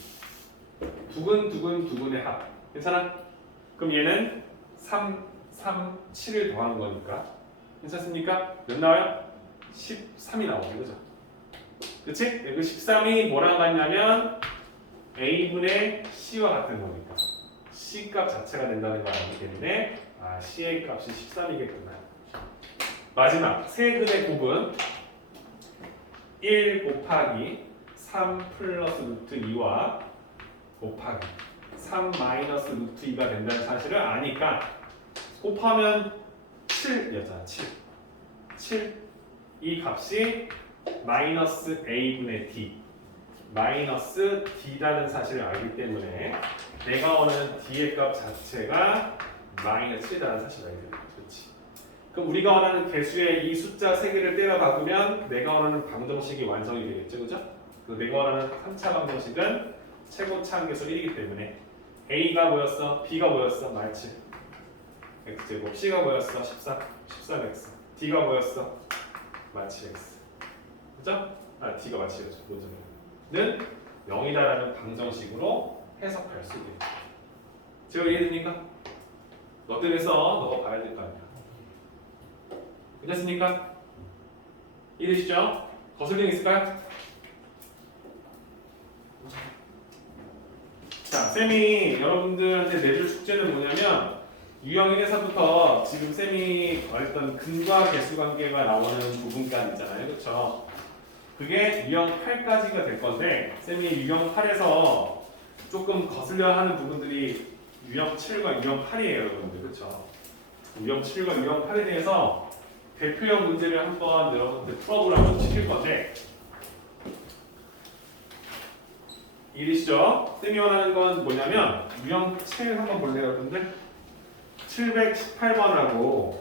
2 두근의 합 괜찮아? 그럼 얘는 3, 7을 더하는 거니까 괜찮습니까? 몇 나와요? 13이 나오죠, 그죠? 그치? 그 13이 뭐랑 같냐면 A분의 C와 같은 거니까 C 값 자체가 된다는 걸 알기 때문에 아, C의 값이 13이겠구나. 마지막 세근의 곱은 1 곱하기 3 플러스 루트 2와 곱하기 3 마이너스 루트 2가 된다는 사실을 아니까 곱하면 7였잖아. 7 이 값이 마이너스 A분의 D 마이너스 D라는 사실을 알기 때문에 내가 원하는 D의 값 자체가 마이너스 7이라는 사실을 알게 됩니다. 그렇지? 그럼 우리가 원하는 개수의 이 숫자 3개를 때려 박으면 내가 원하는 방정식이 완성이 되겠죠. 그죠? 내가 원하는 3차 방정식은 최고차항 개수 1이기 때문에 A가 뭐였어? B가 뭐였어? 마이너스 7 X제곱 C가 뭐였어? 13 13X D가 뭐였어? 마이너스 X 맞죠? D가 마치겠죠. 논점은 0이다라는 방정식으로 해석할 수 있게. 제가 이해됩니까? 너들에서 너가 봐야 될 거 아니야. 괜찮습니까? 이해되시죠? 거슬림 있을까요? 자, 쌤이 여러분들한테 내줄 숙제는 뭐냐면 유형 1에서부터 지금 쌤이 말했던 근과 개수 관계가 나오는 부분까지 있잖아요. 그렇죠? 그게 유형 8까지가 될 건데 쌤이 유형 8에서 조금 거슬려 하는 부분들이 유형 7과 유형 8이에요, 여러분들. 그렇죠? 유형 7과 유형 8에 대해서 대표형 문제를 한번 여러분들 풀어보라고 시킬 건데 이해되시죠? 쌤이 원하는 건 뭐냐면 유형 7 한번 볼래요, 여러분들? 718번하고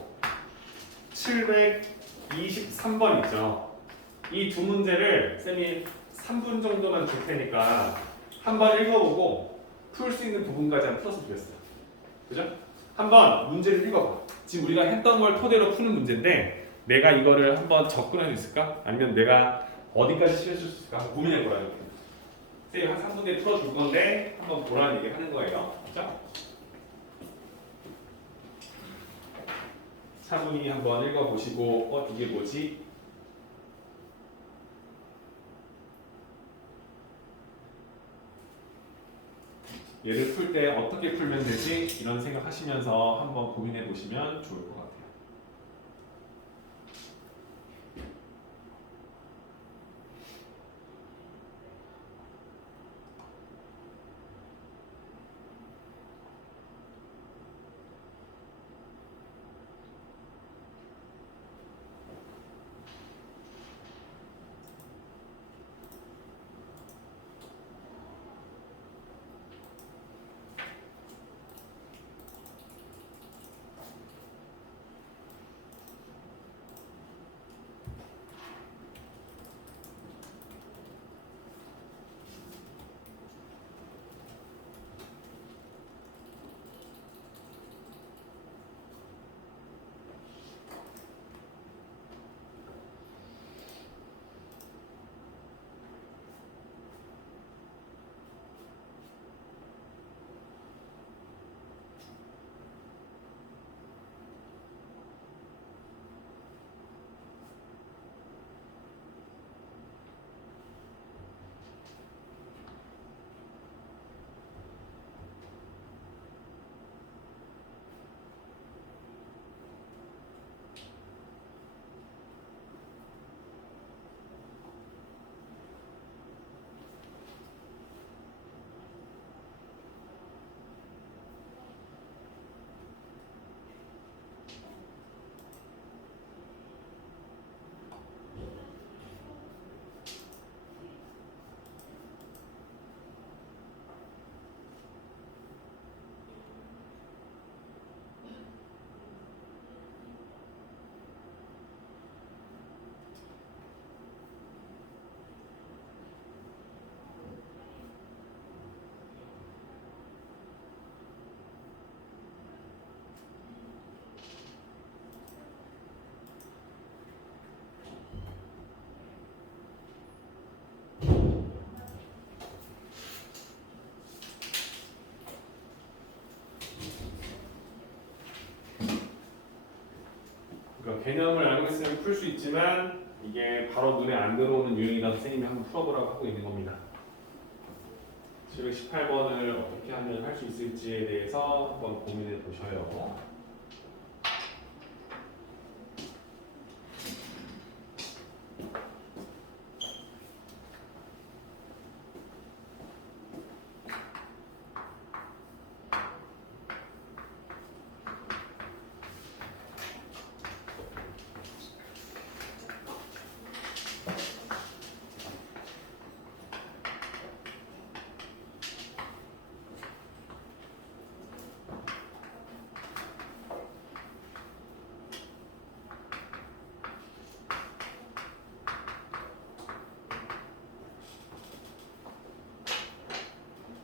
723번 있죠? 이 두 문제를 쌤이 3분 정도만 줄 테니까 한번 읽어보고 풀 수 있는 부분까지 한번 풀어서 주겠어요. 그죠? 한번 문제를 읽어봐. 지금 우리가 했던 걸 토대로 푸는 문제인데 내가 이거를 한번 접근할 수 있을까? 아니면 내가 어디까지 실어줄 수 있을까? 한번 고민해보라는 거예요. 쌤이 한 3분 뒤에 풀어줄 건데 한번 보라는 얘기 하는 거예요. 그죠? 차분히 한번 읽어보시고 이게 뭐지? 얘를 풀 때 어떻게 풀면 되지? 이런 생각하시면서 한번 고민해 보시면 좋을 것 같아요. 그러니까 개념을 알고 있으면 풀 수 있지만 이게 바로 눈에 안 들어오는 유형이라 선생님이 한번 풀어보라고 하고 있는 겁니다. 718번을 어떻게 하면 할 수 있을지에 대해서 한번 고민해 보셔요.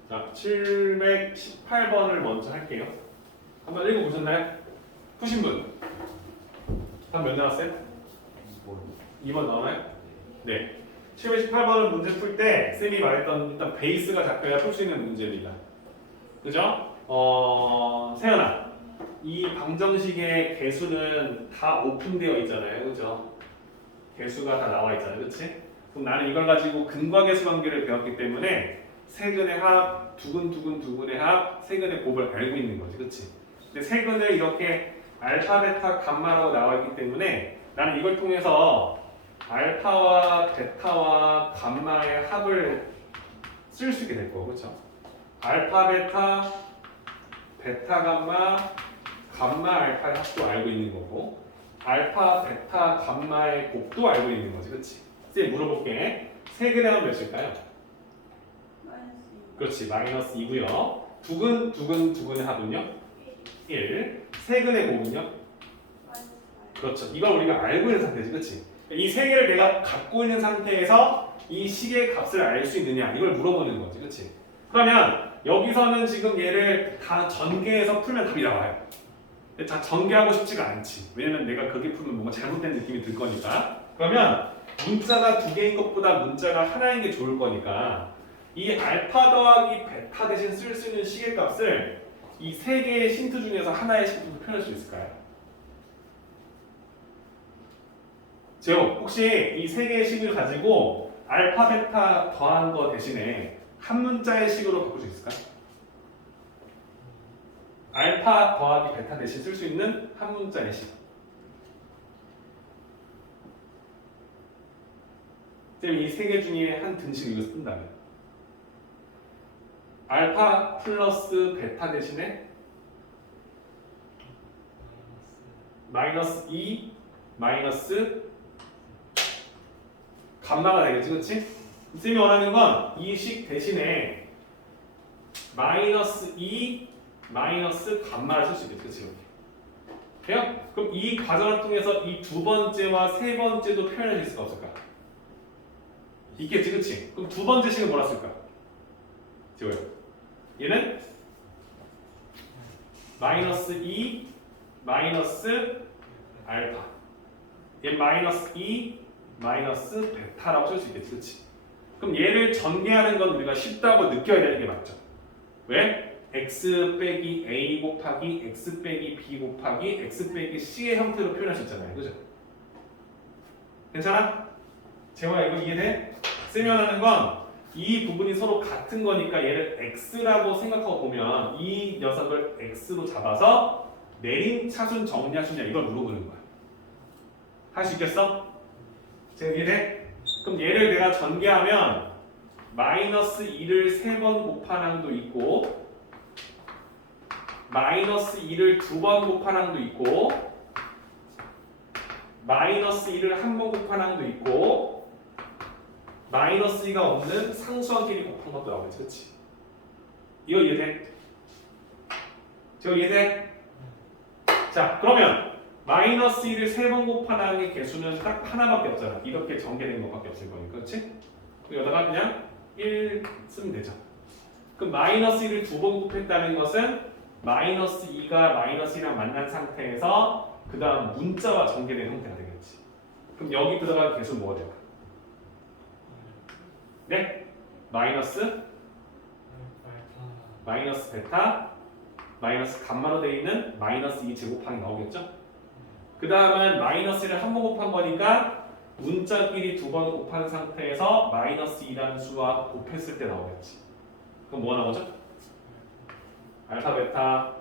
자, 718번을 먼저 할게요. 한번 읽어보셨나요? 푸신 분? 한 몇 나왔어요? 2번 나오나요? 네. 718번은 문제 풀 때 쌤이 말했던 일단 베이스가 잡혀야 풀 수 있는 문제입니다. 그죠? 세연아, 이 방정식의 개수는 다 오픈되어 있잖아요, 그죠? 개수가 다 나와 있잖아요, 그렇지? 그럼 나는 이걸 가지고 근과 계수 관계를 배웠기 때문에 세근의 합, 두근의 합, 세근의 곱을 알고 있는 거지, 그렇지? 근데 세근을 이렇게 알파, 베타, 감마라고 나와 있기 때문에 나는 이걸 통해서 알파와 베타와 감마의 합을 쓸 수 있게 될 거고, 그렇죠? 알파, 베타, 베타, 감마, 감마, 알파의 합도 알고 있는 거고, 알파, 베타, 감마의 곱도 알고 있는 거지, 그렇지? 쌤 물어볼게. 세근의 합은 몇일까요? 그렇지, 마이너스 2고요. 두근의 합은요? 1. 세근의 곱은요? 그렇죠. 이걸 우리가 알고 있는 상태지, 그렇지? 이 세 개를 내가 갖고 있는 상태에서 이 식의 값을 알 수 있느냐 이걸 물어보는 거지, 그렇지? 그러면 여기서는 지금 얘를 다 전개해서 풀면 답이 나와요. 근데 다 전개하고 싶지가 않지. 왜냐면 내가 그렇게 풀면 뭔가 잘못된 느낌이 들 거니까. 그러면 문자가 두 개인 것보다 문자가 하나인 게 좋을 거니까 이 알파 더하기 베타 대신 쓸 수 있는 식의 값을 이 세 개의 힌트 중에서 하나의 힌트로 표현할 수 있을까요? 제호, 혹시 이 세 개의 식을 가지고 알파, 베타 더한 거 대신에 한 문자의 식으로 바꿀 수 있을까요? 알파 더하기 베타 대신 쓸 수 있는 한 문자의 식. 이 세 개 중에 한 등식을 이거 쓴다면 알파 플러스 베타 대신에 마이너스 2 마이너스 감마가 되겠지, 그렇지? 쌤이 원하는 건 이 식 대신에 마이너스 2 마이너스 감마를 쓸 수 있겠지, 그렇지? 돼요? 그럼 이 과정을 통해서 이 두 번째와 세 번째도 표현해줄 수가 없을까? 있겠지, 그렇지? 그럼 두 번째 식은 뭐라 쓸까? 지워요. 얘는 마이너스 2 마이너스 알파. 얘 마이너스 2 마이너스 베타라고 쓸 수 있겠지, 그렇지? 그럼 얘를 전개하는 건 우리가 쉽다고 느껴야 되는 게 맞죠? 왜? x 빼기 a 곱하기 x 빼기 b 곱하기 x 빼기 c의 형태로 표현할 수 있잖아요, 그죠? 괜찮아? 재호야 이거 이해돼? 쌤이 원하는 건 이 부분이 서로 같은 거니까 얘를 x라고 생각하고 보면 이 녀석을 x로 잡아서 내림차순 정리하수냐 이걸 물어보는 거야. 할 수 있겠어? 지금 이해돼? 그럼 얘를 내가 전개하면 마이너스 2를 3번 곱한 항도 있고 마이너스 2를 2번 곱한 항도 있고 마이너스 2를 한 번 곱한 항도 있고 마이너스 2가 없는 상수항끼리 곱한 것도 나오겠지, 그렇지? 이거 이해돼? 저거 이해돼? 자, 그러면 마이너스 2를 3번 곱한 항의 개수는 딱 하나밖에 없잖아. 이렇게 전개된 것밖에 없을 거니까, 그렇지? 여기다가 그냥 1 쓰면 되죠. 그럼 마이너스 1을 2번 곱했다는 것은 마이너스 2가 마이너스 1이랑 만난 상태에서 그 다음 문자와 전개된 형태가 되겠지. 그럼 여기 들어간 개수는 뭐가 될까? 네? 마이너스 베타 마이너스 감마로 되어 있는 마이너스 2 제곱항이 나오겠죠? 그 다음은 마이너스 1을 한 번 곱한 거니까 문자끼리 2번 곱한 상태에서 마이너스 2라는 수와 곱했을 때 나오겠지. 그럼 뭐가 나오죠? 알파 베타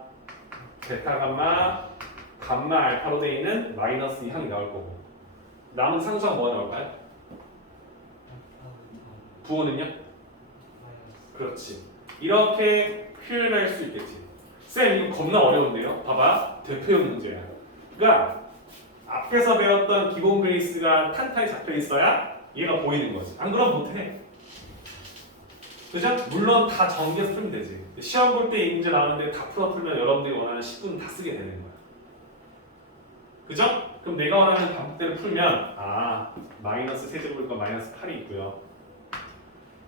베타 감마 감마 알파로 되어 있는 마이너스 2 항이 나올 거고 남은 상수가 뭐가 나올까요? 부호는요? 그렇지. 이렇게 표현할 수 있겠지. 쌤 이거 겁나 어려운데요? 봐봐. 대표형 문제야. 그러니까 앞에서 배웠던 기본 베이스가 탄탄히 잡혀 있어야 얘가 보이는 거지. 안 그러면 못해. 그죠? 물론 다 전개해서 풀면 되지. 시험 볼 때 이 문제 나오는데 다 풀면 여러분들이 원하는 10분 다 쓰게 되는 거야. 그죠? 그럼 내가 원하는 반복대로 풀면 마이너스 세제곱일과 마이너스 8이 있고요.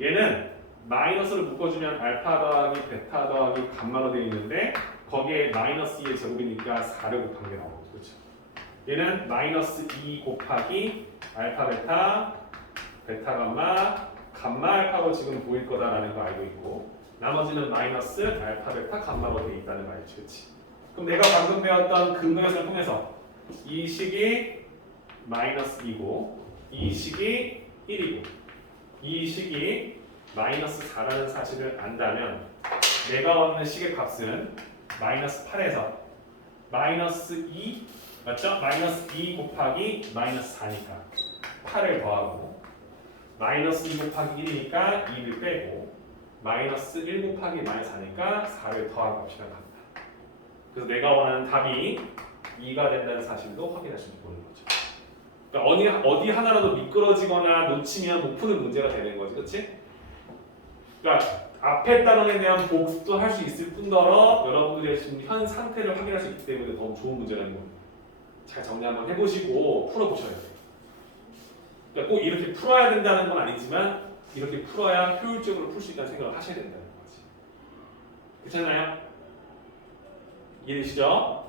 얘는 마이너스를 묶어주면 알파 더하기 베타 더하기 감마로 되어 있는데 거기에 마이너스 2의 제곱이니까 4를 곱한 게 나오죠. 그렇죠? 얘는 마이너스 2 곱하기 알파 베타 베타 감마, 감마 알파로 지금 보일 거다라는 거 알고 있고 나머지는 마이너스 알파 베타 감마로 돼 있다는 거 알지, 그렇지? 그럼 내가 방금 배웠던 근거에서를 통해서 이 식이 마이너스 2고 이 식이 1이고 이 식이 마이너스 4라는 사실을 안다면 내가 얻는 식의 값은 마이너스 8에서 마이너스 2 맞죠? 마이너스 2 곱하기 마이너스 4니까 8을 더하고 마이너스 2 곱하기 1이니까 2를 빼고 마이너스 1 곱하기 마이너스 4니까 4를 더한 값이랑 같다. 그래서 내가 원하는 답이 2가 된다는 사실도 확인할 수 있는 거죠. 그러니까 어디 하나라도 미끄러지거나 놓치면 못 푸는 문제가 되는 거지, 그렇지? 그러니까 앞에 단원에 대한 복습도 할 수 있을 뿐더러 여러분들의 지금 현 상태를 확인할 수 있기 때문에 더 좋은 문제라는 겁니다. 잘 정리 한번 해보시고 풀어보셔야 돼요. 그러니까 꼭 이렇게 풀어야 된다는 건 아니지만 이렇게 풀어야 효율적으로 풀 수 있다는 생각을 하셔야 된다는 거지. 괜찮나요? 이해되시죠?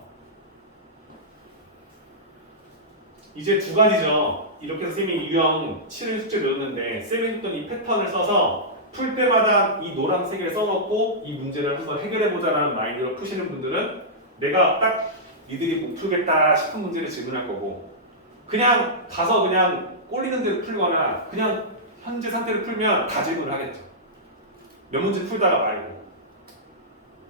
이제 두 가지죠. 이렇게 쌤이 유형 7일 숙제 배웠는데 쌤이 했던 이 패턴을 써서 풀 때마다 이 노란색을 써놓고 이 문제를 한번 해결해보자라는 마인드로 푸시는 분들은 내가 딱 니들이 못 풀겠다 싶은 문제를 질문할 거고 그냥 가서 그냥 꼴리는 대로 풀거나 그냥 현재 상태를 풀면 다 질문을 하겠죠. 몇 문제 풀다가 말고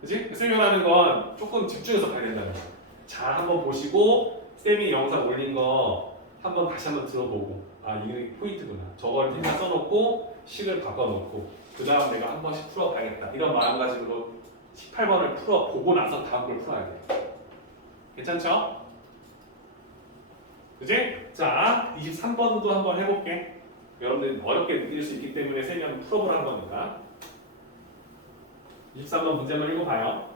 그치? 쌤이 원하는 건 조금 집중해서 봐야 된다는 거야. 잘 한번 보시고 쌤이 영상 올린 거 한번 다시 한번 들어보고 아 이게 포인트구나 저걸 그냥 써놓고 식을 바꿔놓고 그 다음 내가 한 번씩 풀어가야겠다 이런 마음가짐으로 18번을 풀어보고 나서 다음 걸 풀어야 돼. 괜찮죠? 그치? 자 23번도 한번 해볼게. 여러분들이 어렵게 느낄 수 있기 때문에 쌤이 한번 풀어보라는 거니까 23번 문제 한번 읽어봐요.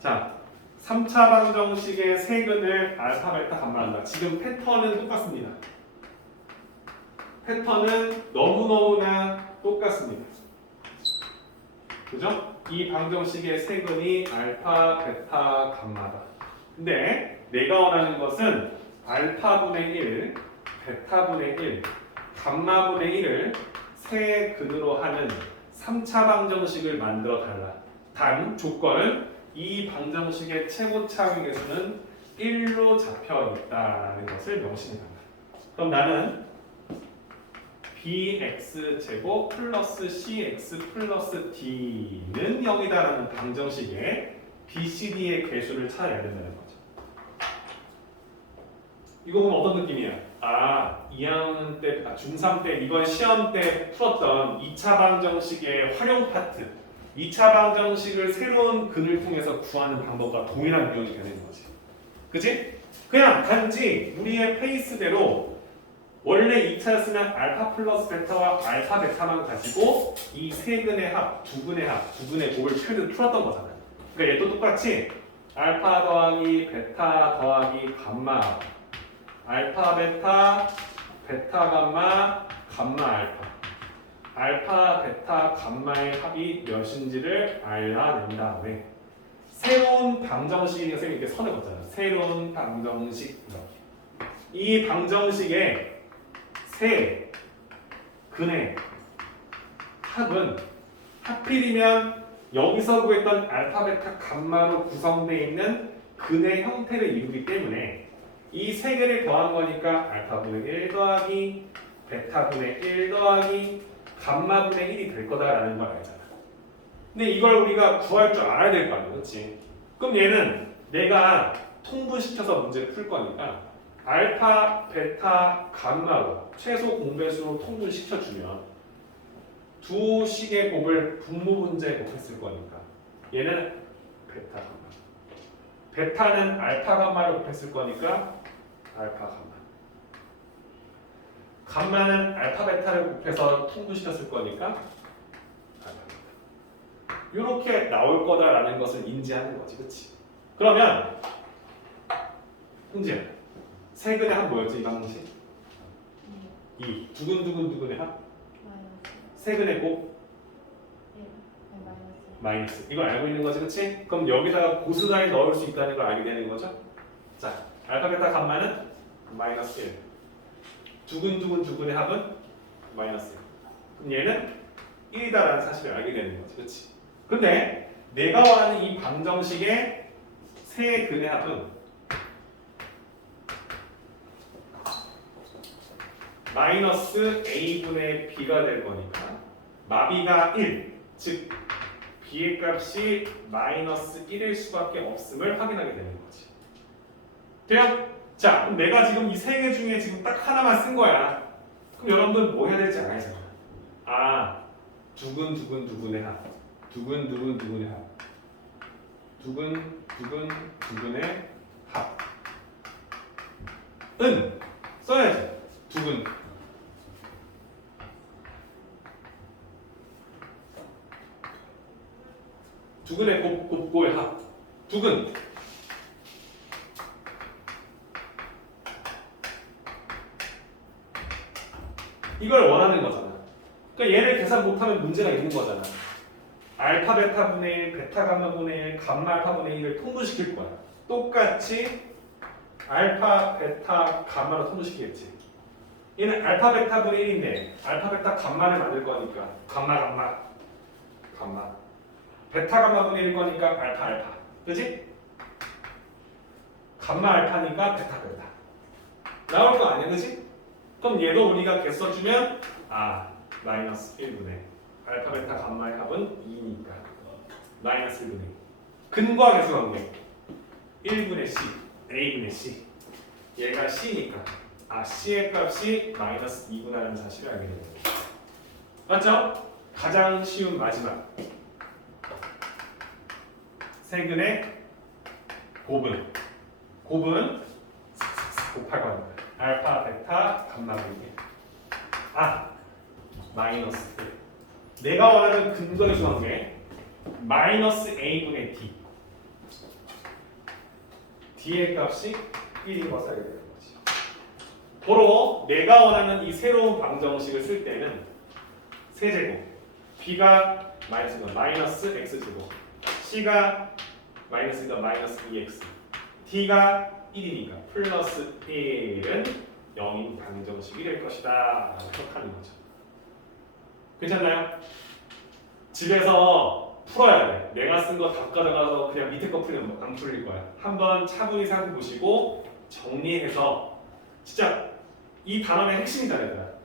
자, 3차 방정식의 세근을 알파, 베타, 감마한다. 지금 패턴은 똑같습니다. 패턴은 너무너무나 똑같습니다. 그죠? 이 방정식의 세근이 알파, 베타, 감마다. 근데 내가 원하는 것은 알파분의 1, 베타분의 1, 감마분의 1을 세 근으로 하는 3차 방정식을 만들어 달라. 단 조건은 이 방정식의 최고차의 개수는 1로 잡혀 있다는 것을 명심해 달라. 그럼 나는 bx제곱 플러스 cx 플러스 d는 0이다라는 방정식에 bcd의 개수를 찾아야 된다는 거죠. 이거 보면 어떤 느낌이야? 아, 2학년 때, 중3 때 이번 시험 때 풀었던 2차 방정식의 활용 파트 2차 방정식을 새로운 근을 통해서 구하는 방법과 동일한 유형이 되는 거지. 그치? 그냥 단지 우리의 페이스대로 원래 2차였으면 알파 플러스 베타와 알파 베타만 가지고 이 세 근의 합, 두 근의 합, 두 근의 곱을 풀었던 거잖아. 그러니까 얘도 똑같이 알파 더하기 베타 더하기 감마 알파 베타 베타 감마 감마 알파 알파 베타 감마의 합이 몇인지를 알아낸 다음에 새로운 방정식이 선생님이 이렇게 선을 걷잖아. 새로운 방정식 이 방정식의 세 근의 합은 하필이면 여기서 구했던 알파 베타 감마로 구성되어 있는 근의 형태를 이루기 때문에 이 세 개를 더한 거니까 알파분의 1 더하기 베타분의 1 더하기 감마분의 1이 될 거다라는 걸 알잖아. 근데 이걸 우리가 구할 줄 알아야 될 거 아니야, 그렇지? 그럼 얘는 내가 통분시켜서 문제를 풀 거니까 알파, 베타, 감마로 최소 공배수로 통분시켜주면 두 식의 곱을 분모분자에 곱했을 거니까 얘는 베타, 감마 베타는 알파, 감마로 곱했을 거니까 알파, 감마 감마는 알파, 베타를 곱해서 통분시켰을 거니까 알파, 베타 이렇게 나올 거다라는 것을 인지하는 거지, 그렇지? 그러면 흥지야 세 근의 합 뭐였지 이 방식? 2 두근두근두근의 합? 세근의 곱 1. 마이너스. 마이너스. 이걸 알고 있는 거지, 그렇지? 그럼 여기다가 고스란히 넣을 수 있다는 걸 알게 되는 거죠. 자, 알파, 베타, 감마는 마이너스 1. 두근두근의 합은 마이너스 1. 그럼 얘는 1이다라는 사실을 알게 되는 거지, 그렇지? 근데 내가 원하는 이 방정식의 세 근의 합은 마이너스 a분의 b가 될 거니까 마비가 1, 즉 b의 값이 마이너스 1일 수밖에 없음을 확인하게 되는 거지. 돼요? 자, 그럼 내가 지금 이 세 개 중에 지금 딱 하나만 쓴 거야. 그럼 여러분들 뭐 해야 될지 알아야죠. 아, 두근의 합. 두근의 합. 두근의 합. 은 써야지. 두근의 곱고의 합. 두근. 이걸 원하는 거잖아. 그러니까 얘를 계산 못하면 문제가 있는 거잖아. 알파 베타 분의 1, 베타 감마 분의 1, 감마 알파 분의 1을 통분시킬 거야. 똑같이 알파 베타 감마로 통분시키겠지. 얘는 알파 베타 분의 1인데 알파 베타 감마를 만들 거니까 감마 베타 감마 분의 1일 거니까 알파 그지? 감마 알파니까 베타 나올 거 아니야, 그지? 그럼 얘도 우리가 계속 써주면 마이너스 1분의 알파 베타 감마의 합은 2니까 마이너스 1분의 근과 계수 관계 1분의 c a분의 c 얘가 c니까 c의 값이 마이너스 2구나라는 사실을 알게 됩니다. 맞죠? 가장 쉬운 마지막 세근의 곱은 곱할 겁니다. 알파 베타 감마 분의 마이너스 1. 내가 원하는 근거의 수관계 마이너스 a분의 d. d의 값이 1인 것을 알게 되는 거지. 도로 내가 원하는 이 새로운 방정식을 쓸 때는 세제곱 b가 마이너스 x제곱 c가 마이너스가 마이너스 2x d가 1이니까 플러스 1은 0인 방정식이 될 것이다 라고 해석하는 거죠. 괜찮나요? 집에서 풀어야 돼. 내가 쓴 거 다 가져가서 그냥 밑에 거 풀면 안 풀릴 거야. 한번 차분히 살펴보시고 정리해서 진짜 이 단원의 핵심이잖아요.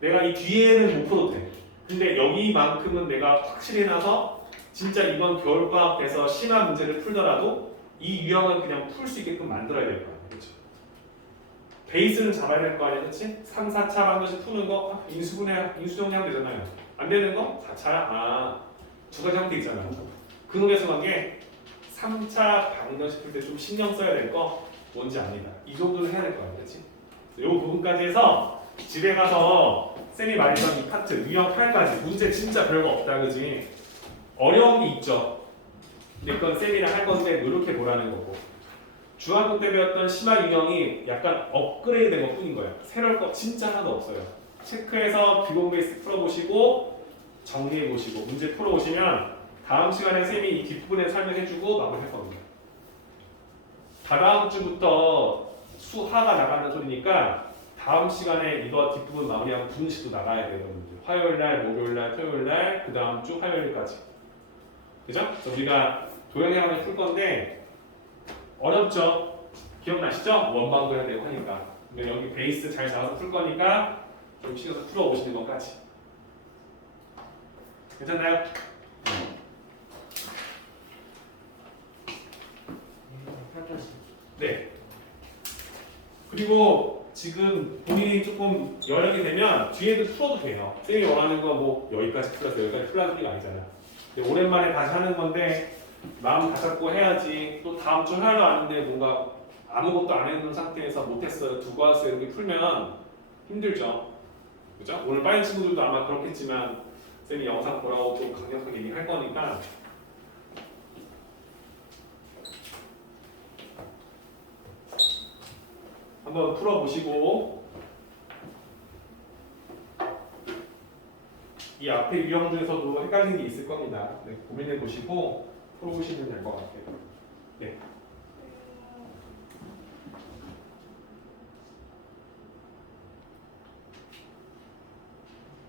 내가 이 뒤에는 못 풀어도 돼. 근데 여기만큼은 내가 확실히 해놔서 진짜 이번 겨울방학 때서 심한 문제를 풀더라도 이 유형은 그냥 풀 수 있게끔 만들어야 될 거야. 그렇죠? 베이스는 잡아야 될 거 아니야, 그렇지? 3, 4차 방정식 푸는 거 인수정리하면 되잖아요. 안 되는 거 4차 두 가지 형태 있잖아. 근원계수 관계 3차 방정식 풀 때 좀 신경 써야 될 거 뭔지 압니다. 이 정도는 해야 될 거 아니야, 그렇지? 이 부분까지 해서 집에 가서 쌤이 말했던 이 파트 유형 8까지 문제 진짜 별거 없다, 그지? 어려운 게 있죠. 근데 그건 쌤이랑 할 건데 노력해 보라는 거고. 중학교 때 배웠던 심화 유형이 약간 업그레이드 된 것 뿐인 거예요. 새로울 거 진짜 하나도 없어요. 체크해서 기본 베이스 풀어보시고 정리해보시고 문제 풀어오시면 다음 시간에 쌤이 이 뒷부분에 설명해주고 마무리할 겁니다. 다다음 주부터 수하가 나가는 소리니까 다음 시간에 이거 뒷부분 마무리하고 분식도 나가야 돼요. 여러분들. 화요일날, 목요일날, 토요일날, 그 다음 주 화요일까지. 그죠? 그래서 우리가 도형해방을 풀 건데 어렵죠? 기억나시죠? 원방도 해야 되고 하니까. 근데 여기 베이스 잘 잡아서 풀 거니까 좀 신경 써서 풀어보시는 것까지. 괜찮나요? 네. 그리고 지금 본인이 조금 여력이 되면 뒤에도 풀어도 돼요. 쌤이 원하는 거 뭐 여기까지 풀어서 여기까지 풀라는 소리가 아니잖아. 근데 오랜만에 다시 하는 건데 마음 다잡고 해야지. 또 다음 주 하나도 아는데 뭔가 아무것도 안 해놓은 상태에서 못했어요, 두고 왔어요 이렇게 풀면 힘들죠. 그죠? 오늘 빠진 친구들도 아마 그렇겠지만 쌤이 영상 보라고 좀 강력하게 얘기할 거니까 한번 풀어보시고 이 앞에 유형 중에서도 헷갈리는 게 있을 겁니다. 네, 고민해 보시고 풀어보시면 될 것 같아요. 네.